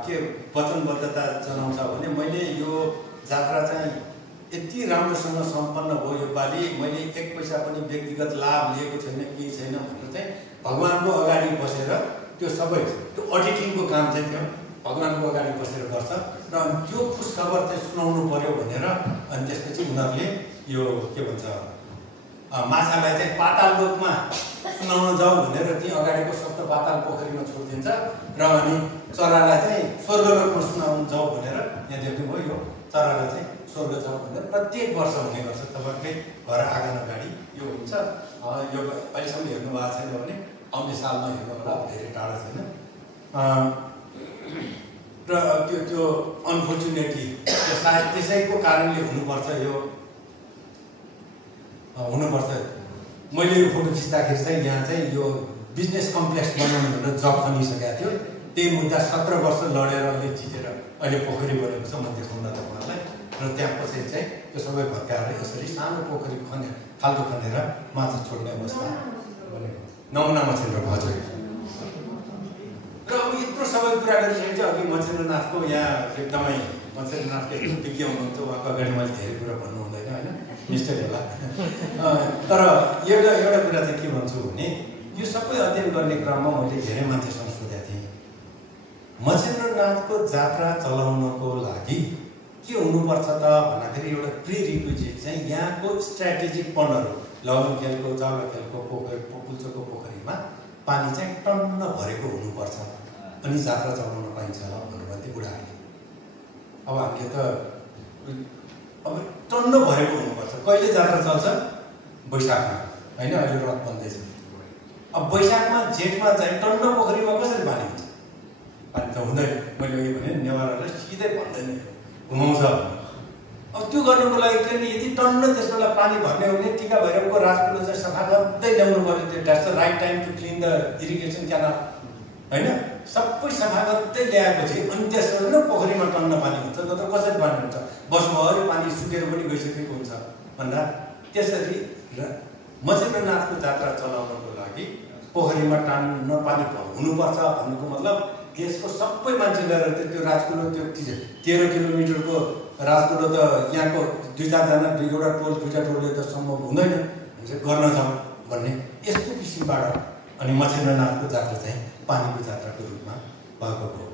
के वचनबद्धता जनाउँछ भने मैले यो जात्रा चाहिँ यति राम्रोसँग सम्पन्न भयो योपालि, मैले 1 पैसा पनि व्यक्तिगत लाभ लिएको छैन, केही छैन भनेर चाहिँ भगवान्को अगाडि बसेर त्यो सबै त्यो अडिटिङको काम चाहिँ त्यो भगवान्को अगाडि बसेर गर्छ। र त्यो खुसखबर चाहिँ सुनाउनु पर्यो भनेर अनि त्यसपछि उनीहरूले यो के भन्छ माछालाई चाहिँ पाताल लोकमा सुनाउन जाऊ भनेर त्यही अगाडिको सप्त पाताल पोखरीमा छोडिदिन्छ र अनि चरालाई चाहिँ स्वर्गलोकमा सुनाउन जाऊ भनेर यहाँ देख्नुभयो यो चरालाई चाहिँ स्वर्ग जाऊ भनेर प्रत्येक वर्ष हुने गर्छ। तपाईँकै घर आँगन अगाडि यो हुन्छ। यो अहिलेसम्म हेर्नु भएको छैन भने आउने सालमा हेर्नु होला, धेरै टाढा छैन। र त्यो अनफर्चुनेटली सायद त्यसैको कारणले हुनुपर्छ यो हुनुपर्छ। मैले यो फोटो खिच्दाखेरि चाहिँ यहाँ चाहिँ यो बिजनेस कम्प्लेक्स बनाउनु भनेर जब खनिसकेको थियो। त्यही मुद्दा 17 वर्ष लडेर अहिले जितेर अहिले पोखरी बनेको छ। म देखाउन तपाईँहरूलाई र त्यहाँ पछि चाहिँ त्यो सबै भत्काएर यसरी सानो पोखरी खाल्डो खनेर माछा छोड्ने अवस्था बनेको नमुना मछेन्द्र हजुर। र अब यत्रो सबै कुरा गरिसकेपछि अघि मछेन्द्रनाथको यहाँ एकदमै मछेन्द्रनाथले विज्ञ हुनुहुन्छ। उहाँको अगाडि मैले धेरै कुरा भन्नु हुँदैन होइन, मिस्टेक होला। तर एउटा कुरा चाहिँ के भन्छु भने यो सबै अध्ययन गर्ने क्रममा मैले धेरै मान्छेसँग सोधेको थिएँ, मछेन्द्रनाथको जात्रा चलाउनको लागि के हुनुपर्छ त भन्दाखेरि एउटा प्रिरिक्विजिट चाहिँ यहाँको स्ट्राटेजिक पन्डहरू लवनखेलको जावलाखेलको पोखरी पुल्चोको पोखरीमा पानी चाहिँ टन्न भरेको हुनुपर्छ अनि जात्रा चलाउन पाइन्छ भन्नुभन्थ्यो बुढाहरूले। अब हामीले त अब टन्न भरेको हुनुपर्छ। कहिले जात्रा चल्छ? वैशाखमा होइन, अहिले रथ बन्दैछ। अब वैशाखमा जेठमा चाहिँ टन्न पोखरीमा कसरी पानी हुन्छ? पानी त हुँदैन। मैले अघि भने नेवारहरूलाई सिधै भन्दैन, घुमाउँछ। अब त्यो गर्नुको लागि के भने यदि टन्न त्यसमा पानी भर्ने हो भने टिका भैरवको राजकुलो चाहिँ सफा गर्दै ल्याउनु पर्यो। त्यो that's the right time to clean the irrigation canal होइन। सबै सफा गर्दै ल्याएपछि अनि त्यसबाट नै पोखरीमा टन्न पानी हुन्छ, नत्र कसरी पानी हुन्छ? वर्षभरि पानी सुकेर पनि गइसकेको हुन्छ भन्दा त्यसरी मछेन्द्रनाथको जात्रा चलाउनको लागि पोखरीमा टन्न पानी हुनुपर्छ भन्नुको मतलब यसको सबै मान्छे गएर त्यो राजकुलो त्यो 13 किलोमिटरको राजकुलो त यहाँको 2-4 जना एउटा टोल दुईटा टोलले त सम्भव हुँदैन गर्न जाउँ भन्ने यस्तो किसिमबाट अनि मछेन्द्रनाथको जात्रा चाहिँ पानीको जात्राको रूपमा भएको हो।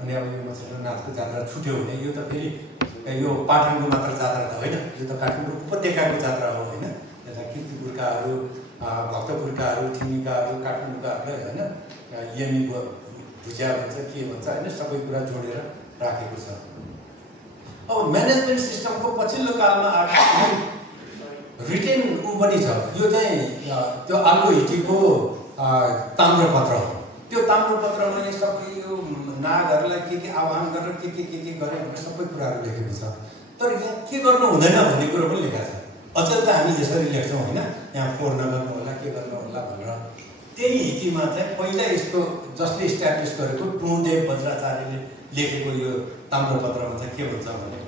अनि अब यो मछेन्द्रनाथको जात्रा छुट्यो भने यो त फेरि यो पाटनको मात्र जात्रा त होइन, यो त काठमाडौँ उपत्यकाको जात्रा हो होइन। यता कीर्तिपुरकाहरू, भक्तपुरकाहरू, ठिमीकाहरू, काठमाडौँकाहरूले होइन यमी भुजिया भन्छ के भन्छ होइन सबै कुरा जोडेर राखेको छ। अब म्यानेजमेन्ट सिस्टमको पछिल्लो कालमा रिटेन पनि छ। यो चाहिँ त्यो आल्गो हिटीको ताम्रपत्र हो। त्यो ताम्रपत्रमा यो सबै यो नागहरूलाई के आह्वान गरेर के गरे भनेर सबै कुराहरू लेखेको छ। तर यहाँ के गर्नु हुँदैन भन्ने कुरो पनि लेखेको छ। अझ त हामी यसरी लेख्छौँ होइन, यहाँ फोहोर नगर्नु होला के गर्नु होला भनेर। त्यही हितीमा चाहिँ पहिला यसको जसले इस्ट्याब्लिस गरेको टुदेव वज्राचार्यले लेखेको यो ताम्रपत्रमा चाहिँ के भन्छ भने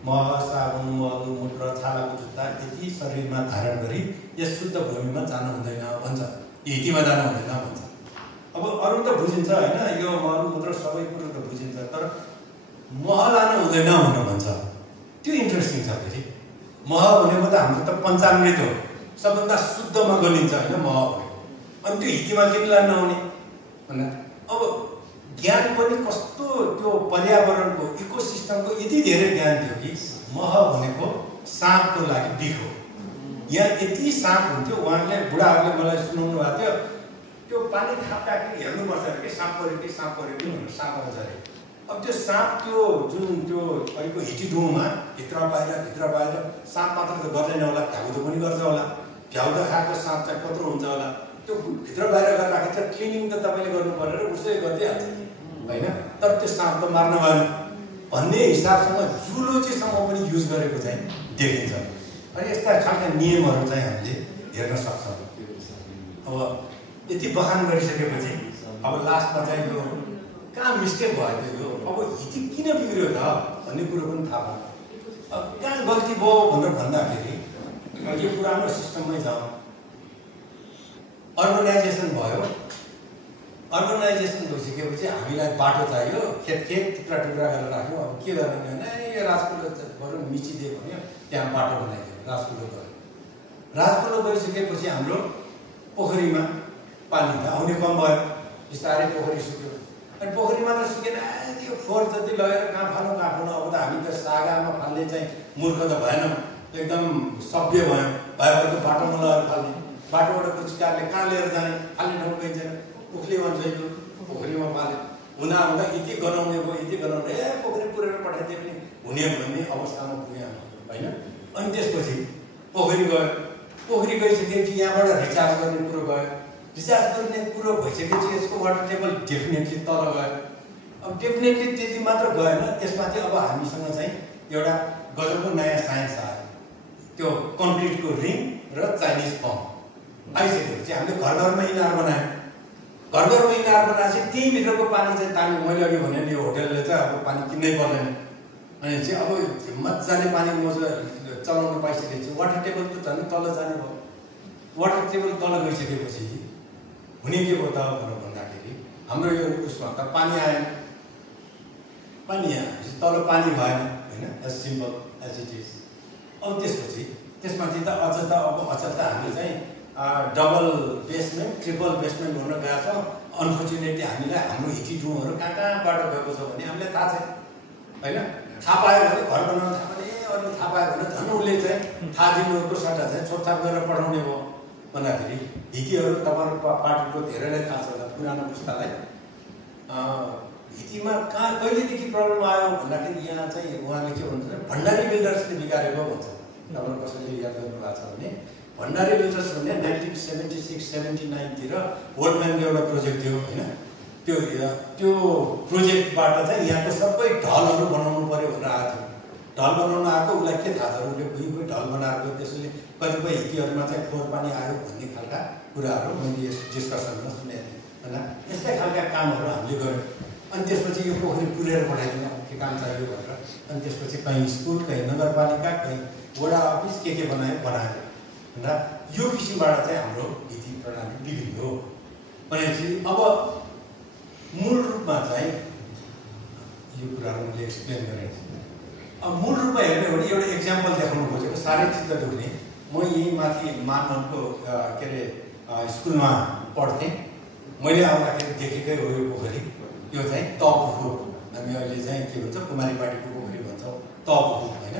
मह, साबुन, मल, मूत्र, छालाको जुत्ता यति शरीरमा धारण गरी यस शुद्ध भूमिमा जानु हुँदैन भन्छ, हितीमा जानु हुँदैन भन्छ। अब अरू त बुझिन्छ होइन, यो मल मूत्र सबै कुरो त बुझिन्छ, तर मह लानु हुँदैन भनेर भन्छ। त्यो इन्ट्रेस्टिङ छ। फेरि मह भनेको त हाम्रो त पञ्चामृत हो, सबभन्दा शुद्धमा गनिन्छ होइन मह भनेको। अनि त्यो हितीमा किन लान नहुने भन्दा अब ज्ञान पनि कस्तो त्यो पर्यावरणको इकोसिस्टमको यति धेरै ज्ञान थियो कि मह भनेको साँपको लागि बिख हो। यहाँ यति साँप हुन्थ्यो, उहाँले बुढाहरूले मलाई सुनाउनु भएको थियो त्यो पानी खाप्दाखेरि हेर्नुपर्छ अरे कि साँप पऱ्यो कि भनेर साँप आउँछ अरे। अब त्यो साँप त्यो जुन त्यो अहिलेको हिटी डुङमा भित्र बाहिर साँप मात्र त गर्दैन होला, भ्याउदो पनि गर्छ होला। भ्याउदो खाएको साँप चाहिँ कत्रो हुन्छ होला, त्यो भित्र बाहिर गरेर राखेर क्लिनिङ त तपाईँले गर्नु परेर उसले गरिदिइहाल्छ होइन। तर त्यो साँप त मार्न भएन भन्ने हिसाबसँग जुलोजीसँग पनि युज गरेको चाहिँ देखिन्छ। अनि यस्ता खालका नियमहरू चाहिँ हामीले हेर्न सक्छौँ। अब यति बखान गरिसकेपछि अब लास्टमा चाहिँ यो कहाँ मिस्टेक भयो यो अब हिती किन बिग्रियो त भन्ने कुरो पनि थाहा भयो। अब कहाँ गल्ती भयो भनेर भन्दाखेरि यो पुरानो सिस्टममै जाउँ। अर्बनाइजेसन भयो, अर्बनाइजेसन भइसकेपछि हामीलाई बाटो चाहियो, खेत टुक्रा गरेर राख्यो। अब के गर्ने भने यो राजकुलो बरु मिचिदियो भने त्यहाँ बाटो बनाइदियो, राजकुलो गयो। राजकुलो गइसकेपछि हाम्रो पोखरीमा पानी त आउने कम भयो, बिस्तारै पोखरी सुक्यो। अनि पोखरी मात्र सुकेन, त्यो फोहोर जति लगेर कहाँ फाल्नु। अब त हामी त सागामा फाल्ने चाहिँ मूर्ख त भएनौँ, एकदम सभ्य भयो। भएपछि बाटोमा लगेर फाल्ने, बाटोबाट पुचकारले कहाँ लिएर जाने, फाल्ने ठाउँ पाइँदैन, उखले भन्छ यो पोखरीमा फाले। हुँदा यति गनाउने पोखरी पुरेर पठाइदिए पनि हुने भन्ने अवस्थामा पुग्यो होइन। अनि त्यसपछि पोखरी गयो, पोखरी गइसकेपछि यहाँबाट रिचार्ज गर्ने कुरो गयो। रिचार्ज गर्ने कुरो भइसकेपछि यसको वाटर टेबल डेफिनेटली तल गयो। अब डेफिनेटली त्यति मात्र गएन, त्यसमाथि अब हामीसँग चाहिँ एउटा गजबको नयाँ साइन्स आयो, त्यो कङ्क्रिटको रिङ र चाइनिज पम्प आइसकेपछि हामीले घर घरमा इनार बनायौँ। घर घरमा इनार बनाएपछि त्यहीँभित्रको पानी चाहिँ तान्नु, मैले अघि भने नि यो होटलले चाहिँ अब पानी किन्नै पर्दैन, अनि चाहिँ अब मजाले पानी मोजा चलाउनु पाइसकेपछि वाटर टेबल त झन् तल जाने भयो। वाटर टेबल तल गइसकेपछि हुने के भयो त भनेर भन्दाखेरि हाम्रो यो उसमा त पानी आएन, पानी आएपछि तल पानी भएन होइन, as simple as it is. अब त्यसपछि त्यसमाथि त अझ त हामीले चाहिँ डबल बेसमेन्ट ट्रिपल बेसमेन्ट हुन गएको छ। अनफर्चुनेटली हामीलाई हाम्रो हिटिडुमहरू कहाँबाट गएको छ भने हामीलाई थाहा छैन होइन। थाहा पायो भने घर बनाउन थाहा भने अरू थाहा पायो भने झन् उसले चाहिँ थाहा दिनुको सट्टा चाहिँ छोपछाप गरेर पठाउने भयो भन्दाखेरि हिटीहरू तपाईँहरूको पार्टीको धेरैलाई थाहा छ होला, पुरानो पुस्तालाई। हिटीमा कहाँ कहिलेदेखि प्रब्लम आयो भन्दाखेरि यहाँ चाहिँ उहाँले के भन्छ भण्डारी बिल्डर्सले बिगारेको भन्छ। तपाईँहरू कसैले याद गर्नुभएको छ भने भण्डारी बिल्डर्स भन्ने 1976-79तिर वर्ल्डम्यानको एउटा प्रोजेक्ट थियो होइन। त्यो प्रोजेक्टबाट चाहिँ यहाँको सबै ढलहरू बनाउनु पर्यो भनेर आएको थियो। ढल बनाउन आएको उसलाई के थाहा छ, उसले कोही ढल बनाएको, त्यसैले कतिपय हिटीहरूमा चाहिँ फोहोर पानी आयो भन्ने खालका कुराहरू मैले यस डिस्कसनमा सुनेको थिएँ होइन। यस्तै खालका कामहरू हामीले गऱ्यौँ। अनि त्यसपछि यो पोखरी पुरेर पठाइदिनु के काम चाहियो भनेर, अनि त्यसपछि कहीँ स्कुल, कहीँ नगरपालिका, कहीँ वडा अफिस के बनायो होइन। यो किसिमबाट चाहिँ हाम्रो हिटी प्रणाली बिग्रियो भनेपछि अब मूल रूपमा चाहिँ यो कुराहरू मैले एक्सप्लेन गरेँ। अब मूल रूपमा हेर्ने हो भने एउटा इक्जाम्पल देखाउनु खोजेको साह्रै चित्त दुख्ने। म यहीँ माथि मानवको के अरे स्कुलमा पढ्थेँ। मैले आउँदाखेरि देखेकै हो यो पोखरी। यो चाहिँ तपुखु, हामी अहिले चाहिँ के भन्छ कुमारी पार्टीको पोखरी भन्छौँ, तपुखु होइन।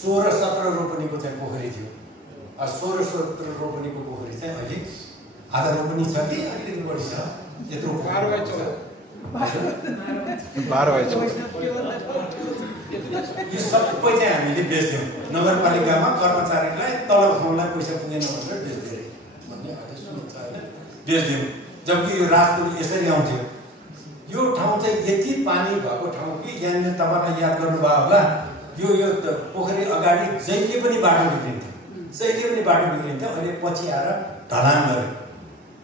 16-17 रोपनीको चाहिँ पोखरी थियो। 16-17 रोपनीको पोखरी चाहिँ अहिले आधा रोपनी छ कि अलिकति बढी छ, यत्रो 12/14 यो सबै चाहिँ हामीले बेच्थ्यौँ। नगरपालिकामा कर्मचारीलाई तलब खुवाउनलाई पैसा पुगेन भनेर बेच्दै भन्ने अहिले सुनिन्छ होइन, बेच्थ्यौँ। जबकि यो राजपुर यसरी आउँथ्यो। यो ठाउँ चाहिँ यति पानी भएको ठाउँ कि यहाँनिर तपाईँलाई याद गर्नुभयो होला, यो पोखरी अगाडि जहिले पनि बाटो बिग्रिन्थ्यो, जहिले पनि बाटो बिग्रिन्थ्यो। अहिले पछि आएर ढलान गऱ्यो।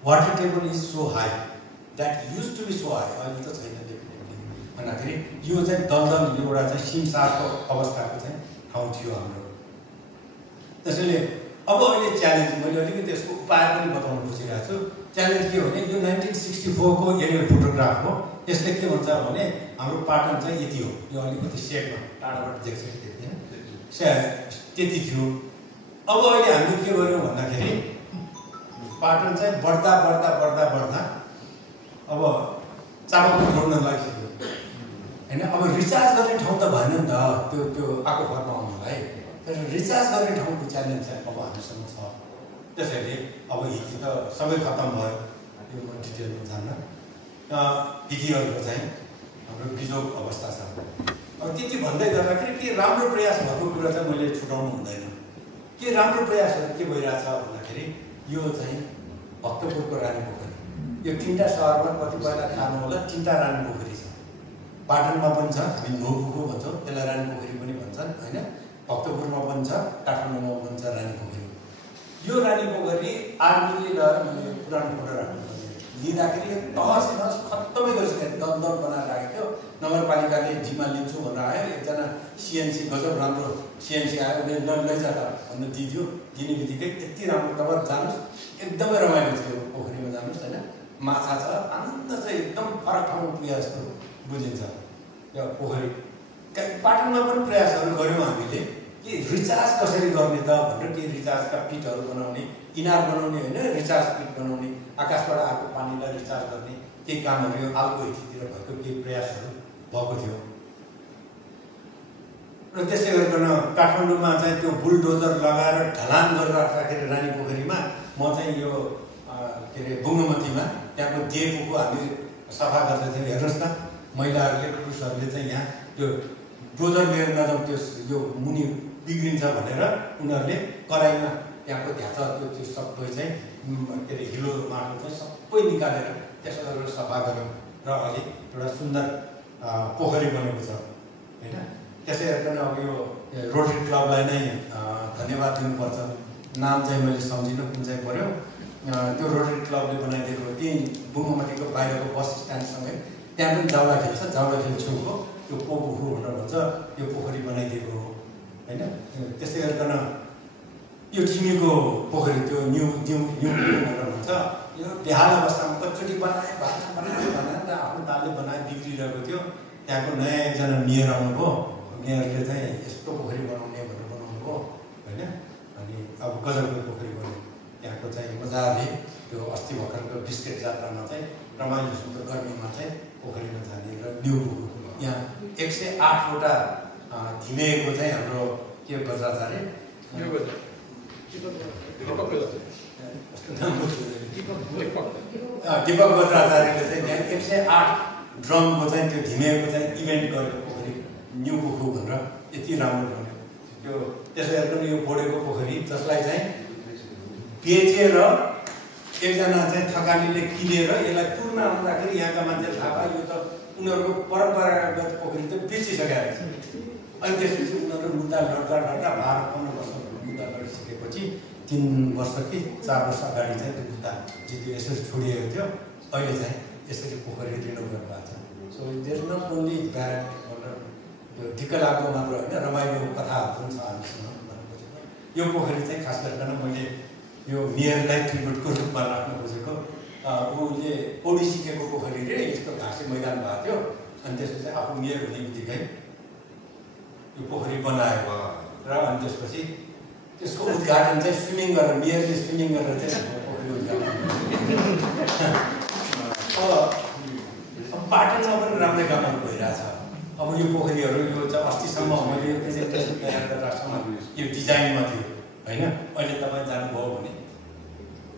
Water table is so high, that used to be so high, अहिले त छैन डेफिनेटली भन्दाखेरि यो चाहिँ दलदल एउटा चाहिँ सिमसारको अवस्थाको चाहिँ ठाउँ थियो हाम्रो। त्यसैले अब अहिले च्यालेन्ज मैले अलिकति त्यसको उपाय पनि बताउन खोजिरहेको छु। च्यालेन्ज के हो भने यो 1964 को एरियल फोटोग्राफ हो। यसले के भन्छ भने हाम्रो पाटन चाहिँ यति हो, यो अलिकति सेपमा टाढाबाट देख्छ देख्दैन त्यति थियो। अब अहिले हामीले के गर्यौँ भन्दाखेरि पाटन चाहिँ बढ्दा बढ्दा बढ्दा बढ्दा अब चापाको जोड्न लागिसक्यो होइन। अब रिचार्ज गर्ने ठाउँ त भएन नि त त्यो आएको फर्मा आउनलाई। तर रिचार्ज गर्ने ठाउँको च्यालेन्ज चाहिँ अब हामीसँग छ। त्यसैले अब हिटी त सबै खत्तम भयो, यो म डिटेलमा जान्न। हिटीहरूको चाहिँ हाम्रो बिजोग अवस्था छ। अब त्यति भन्दै गर्दाखेरि के राम्रो प्रयास भएको कुरा चाहिँ मैले छुटाउनु हुँदैन। के राम्रो प्रयासहरू के भइरहेछ भन्दाखेरि यो चाहिँ भक्तपुरको रानी पोखरी, यो 3टा सहरमा कतिपयलाई थाहा नहोला 3टा रानी पोखरी छ। पाटनमा पनि छ, हामी नोपुखु भन्छौँ, त्यसलाई रानी पोखरी पनि भन्छन् होइन। भक्तपुरमा पनि छ, काठमाडौँमा पनि छ रानी पोखरी। यो रानी पोखरी आर्मीले लगेर मैले पुरानो फोटो राख्नु लिँदाखेरि तहस तहस खत्तमै गरिसकेको, दलदल बनाएर राखेको थियो। नगरपालिकाले जिम्मा लिन्छु भनेर आयो, एकजना सिएनसी गजब राम्रो सिएनसी आयो, उसले लैजाँदा भन्नु दिन्थ्यो। दिने बित्तिकै यति राम्रो तपाईँ जानुहोस्, एकदमै रमाइलो थियो पोखरीमा जानुहोस् होइन। माछा छ, आनन्द चाहिँ एकदम फरक ठाउँमा पुगे जस्तो बुझिन्छ यो पोखरी। पाटनमा पनि प्रयासहरू गऱ्यौँ हामीले कि रिचार्ज कसरी गर्ने त भनेर, के रिचार्जका पिटहरू बनाउने, इनार बनाउने होइन, रिचार्ज पिट बनाउने, आकाशबाट आएको पानीलाई रिचार्ज गर्ने केही कामहरू यो आलको हिटीतिर भएको केही प्रयासहरू भएको थियो। र त्यसै गरिकन काठमाडौँमा चाहिँ त्यो बुलडोजर लगाएर ढलान गरेर राख्दाखेरि रानी पोखरीमा म चाहिँ यो के अरे बुङ्गमतीमा त्यहाँको डेपोको हामी सफा गर्दैथ्यौँ। हेर्नुहोस् न, महिलाहरूले पुरुषहरूले चाहिँ यहाँ त्यो डोजर लिएर नजाउँ, त्यो यो मुनि बिग्रिन्छ भनेर उनीहरूले कराईमा त्यहाँको ध्याचा त्यो सबै चाहिँ के अरे हिलो माटो चाहिँ सबै निकालेर त्यसो गरेर सफा गऱ्यौँ। र अहिले एउटा सुन्दर पोखरी बनेको छ हैन। त्यसै गरिकन अब यो रोटरी क्लबलाई नै धन्यवाद दिनुपर्छ। नाम चाहिँ मैले सम्झिनँ कुन चाहिँ पर्यो। त्यो रोटरी क्लबले बनाइदिएको त्यही बुङ्गमतीको बाहिरको बस स्ट्यान्डसँगै त्यहाँ पनि जाउलाखेल छ, जाउलाखेल छेउको त्यो पोखु भनेर भन्छ, यो पोखरी बनाइदिएको हो हैन। त्यसै गरिकन यो ठिमीको पोखरी त्यो न्यू भनेर भन्छ, यो बेहाल अवस्थामा कतिचोटि बनाए आफ्नो तालले बनाए बिग्रिरहेको थियो। त्यहाँको नयाँ एकजना मेयर आउनुभयो, मेयरले चाहिँ यस्तो पोखरी बनाउने भनेर बनाउनु भयो होइन। अनि अब गजबको पोखरी बन्यो त्यहाँको चाहिँ मजाले। त्यो अस्ति भर्खरको बिस्केट जात्रामा चाहिँ रमाइलो सुन्दर गर्मीमा चाहिँ पोखरीमा जाने र न्यू यहाँ 108वटा थिमेको चाहिँ हाम्रो के बज्राचार्य दीपक बज्राचार्यले चाहिँ त्यहाँ 108 ड्रमको चाहिँ त्यो धिमेको चाहिँ इभेन्ट गरेको पोखरी न्यू पोखु भनेर यति राम्रो बन्यो त्यो। त्यसै गरी यो बोडेको पोखरी जसलाई चाहिँ बेचेर एकजना चाहिँ थकालीले किनेर यसलाई पूर्ण आउँदाखेरि यहाँका मान्छेले थाहा पायो यो त उनीहरूको परम्परागत पोखरी त बिर्सिसकेको छ। अनि त्यसपछि उनीहरू मुद्दा लड्दा 12-15 वर्ष मुद्दा लडिसकेपछि 3 वर्ष कि 4 वर्ष अगाडि चाहिँ त्यो मुद्दा जित्यो, यसरी छोडिएको थियो। अहिले चाहिँ यसरी पोखरी रिनोभेट भएको छ। So there is not only bad भनेर यो ढिक्क लाग्दो मात्र होइन, रमाइलो कथाहरू पनि छ हामीसँग। यो पोखरी चाहिँ खास गरेर मैले यो मेयरलाई ट्रिब्युटको रूपमा राख्न खोजेको। उसले पौडी सिकेको पोखरी रे यस्तो घाँसे मैदान भएको थियो। अनि त्यसपछि आफू मेयर हुने बित्तिकै यो पोखरी बनायो र अनि त्यसपछि त्यसको उद्घाटन चाहिँ स्विमिङ गरेर मेयरले स्विमिङ गरेर चाहिँ पोखरी उद्घाटन। पाटनमा पनि राम्रै कामहरू भइरहेछ। अब यो पोखरीहरू यो चाहिँ अस्तिसम्म मैले यो प्रेजेन्टेसन तयार गरेरसम्म यो डिजाइनमा थियो होइन। अहिले तपाईँ जानुभयो भने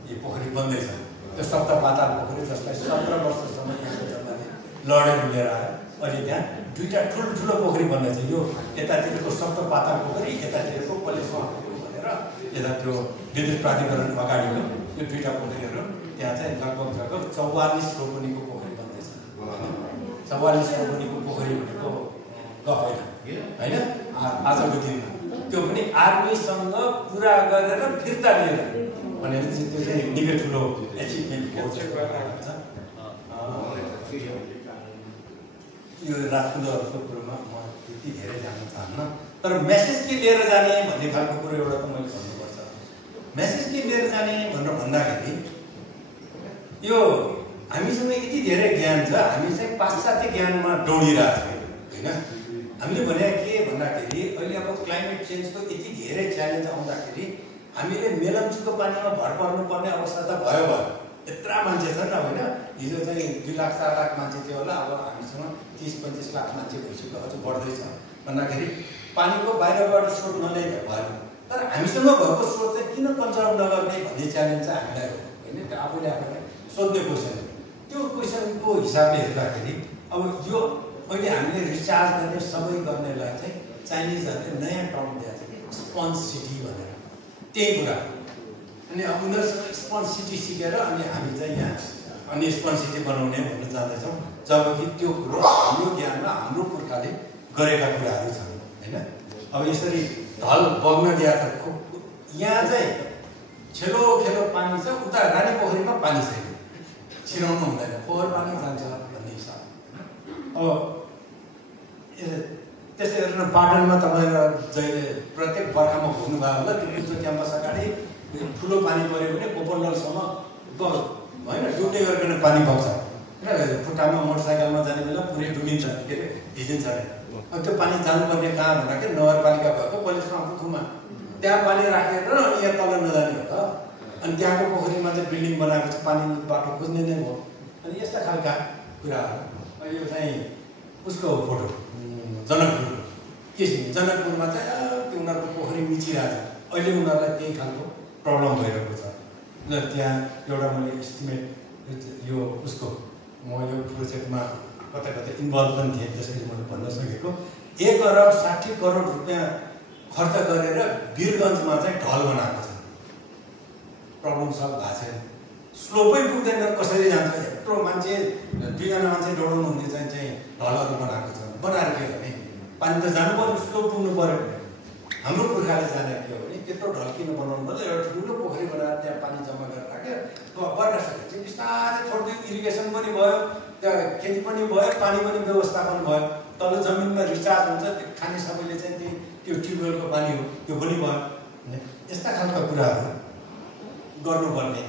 यो पोखरी बन्दैछ। त्यो सप्त पाताल पोखरी जसलाई 17 वर्षसम्म यहाँको जनताले लडेर लिएर आयो। अहिले त्यहाँ 2टा ठुल्ठुलो पोखरी बन्दैछ। यो यतातिरको सप्त पाताल पोखरी, यतातिरको पलेसमा भनेर यता त्यो विद्युत प्राधिकरण अगाडिको यो 2टा पोखरीहरू त्यहाँ चाहिँ लगभग 44 रोपनीको पोखरी बन्दैछ। 44 रोपनीको पोखरी भनेको गफ होइन होइन। आजको दिनमा त्यो पनि आर्मीसँग पुरा गरेर फिर्ता लिएर भनेर चाहिँ त्यो चाहिँ निकै ठुलो एचिभमेन्ट हो। यो राजकुन्दरको कुरोमा म त्यति धेरै जान चाहन्न, तर मेसेज के लिएर जाने भन्ने खालको कुरो एउटा त मैले भन्नुपर्छ। मेसेज के लिएर जाने भनेर भन्दाखेरि यो हामीसँग यति धेरै ज्ञान छ, हामी चाहिँ पाश्चात्य ज्ञानमा दौडिरहेको छौँ होइन। हामीले भने के भन्दाखेरि अहिले अब क्लाइमेट चेन्जको यति धेरै च्यालेन्ज आउँदाखेरि हामीले मेलम्चीको पानीमा भर पर्नुपर्ने अवस्था त भयो। यत्रा मान्छे छन् होइन। हिजो चाहिँ 2 लाख 4 लाख मान्छे थियो होला, अब हामीसँग 30-35 लाख मान्छे भइसक्यो, अझ बढ्दैछ भन्दाखेरि पानीको बाहिरबाट स्रोत नल्याइदा भएन। तर हामीसँग भएको स्रोत चाहिँ किन कन्जर्भ नगर्ने भन्ने च्यालेन्ज चाहिँ हामीलाई हो होइन। त्यो आफूले आफूलाई सोध्ने क्वेसन। त्यो क्वेसनको हिसाबले हेर्दाखेरि अब यो अहिले हामीले रिचार्ज गर्ने सबै गर्नेलाई चाहिँ चाइनिजहरूले नयाँ टर्म दिएको छ, स्पन्ज सिटी भनेर। त्यही कुरा। अनि अब उनीहरूसँग स्पन्ज सिटी सिकेर अनि हामी चाहिँ यहाँ अनि स्पन्ज सिटी बनाउने भनेर जाँदैछौँ। जबकि त्यो कुरो हाम्रो ज्ञानमा हाम्रो पुर्खाले गरेका कुराहरू छन् होइन। अब यसरी ढल बग्न दिया त यहाँ चाहिँ खेलो पानी छ, उता रानी पोखरीमा पानी छैन, छिराउनु हुँदैन, फोहोर पानी जान्छ भन्ने हिसाब। अब त्यसै गरेर पाटनमा तपाईँहरू जहिले प्रत्येक बर्खामा घुम्नुभयो होला, त्यो कुचो क्याम्पस अगाडि ठुलो पानी पऱ्यो भने कोपरललसम्म होइन डुब्ने गरिकन पानी बग्छ। खुट्टामा मोटरसाइकलमा जाने बेला पुरै डुबिन्छ, के अरे भिजिन्छ अरे। अब त्यो पानी जानुपर्ने कहाँ भन्दाखेरि नगरपालिका भएको पलेसमा पुखुमा त्यहाँ पानी राखेर अनि यहाँ तल नजाने हो त। अनि त्यहाँको पोखरीमा चाहिँ बिल्डिङ बनाएपछि पानी बाटो खोज्ने नै भयो। अनि यस्ता खालका कुराहरू। यो चाहिँ उसको फोटो जनकपुर के छ, जनकपुरमा चाहिँ त्यो उनीहरूको पोखरी मिचिरहेको छ। अहिले उनीहरूलाई त्यही खालको प्रब्लम भइरहेको छ। र त्यहाँ एउटा मैले इस्टिमेट यो उसको म यो प्रोजेक्टमा कतै इन्भल्भ पनि थिएँ, त्यसैले मैले भन्न सकेको 1 अरब 60 करोड रुपियाँ खर्च गरेर वीरगन्जमा चाहिँ ढल बनाएको छ। प्रब्लम सल्भ भएको छैन। स्लोपै पुग्दैन कसरी जान्छ यत्रो मान्छे 2 जना मान्छे दौडाउनु हुने चाहिँ ढलहरू बनाएको छ बनाएर के भने पानी त जानु पर्यो स्लोप पुग्नु पर्यो हाम्रो पुर्खाले जाने के हो भने त्यत्रो ढल किन बनाउनु पर्यो एउटा ठुलो पोखरी बनाएर त्यहाँ पानी जम्मा गरेर राख्यो बर्खा चाहिँ बिस्तारै छोड्दै इरिगेसन पनि भयो त्यहाँ खेती पनि भयो पानी पनि व्यवस्थापन भयो तल जमिनमा रिचार्ज हुन्छ त्यो खाने सबैले चाहिँ त्यो ट्युबवेलको पानी हो त्यो पनि भयो यस्ता खालका कुराहरू गर्नुपर्ने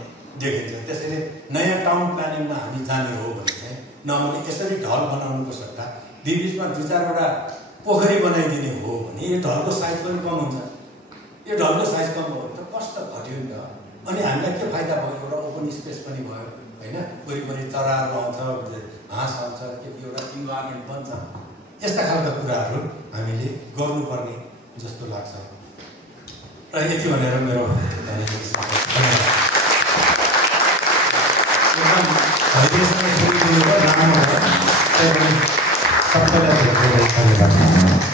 देखिन्छ त्यसैले नयाँ टाउन प्लानिङमा हामी जाने हो भने चाहिँ नभने यसरी ढल बनाउनुको सट्टा बिचमा 2-4वटा पोखरी बनाइदिने हो भने यो ढलको साइज पनि कम हुन्छ यो ढलको साइज कम भयो भने त कष्ट घट्यो नि त अनि हामीलाई के फाइदा भयो एउटा ओपन स्पेस पनि भयो होइन वरिपरि चराहरू आउँछ घाँस आउँछ त्यो एउटा इन्भाइरोमेन्ट बन्छ यस्ता खालका कुराहरू हामीले गर्नुपर्ने जस्तो लाग्छ र यति भनेर मेरो धैर्यसँग सुनिदिनु भयो राम्रो भयो सबैलाई धेरै धन्यवाद।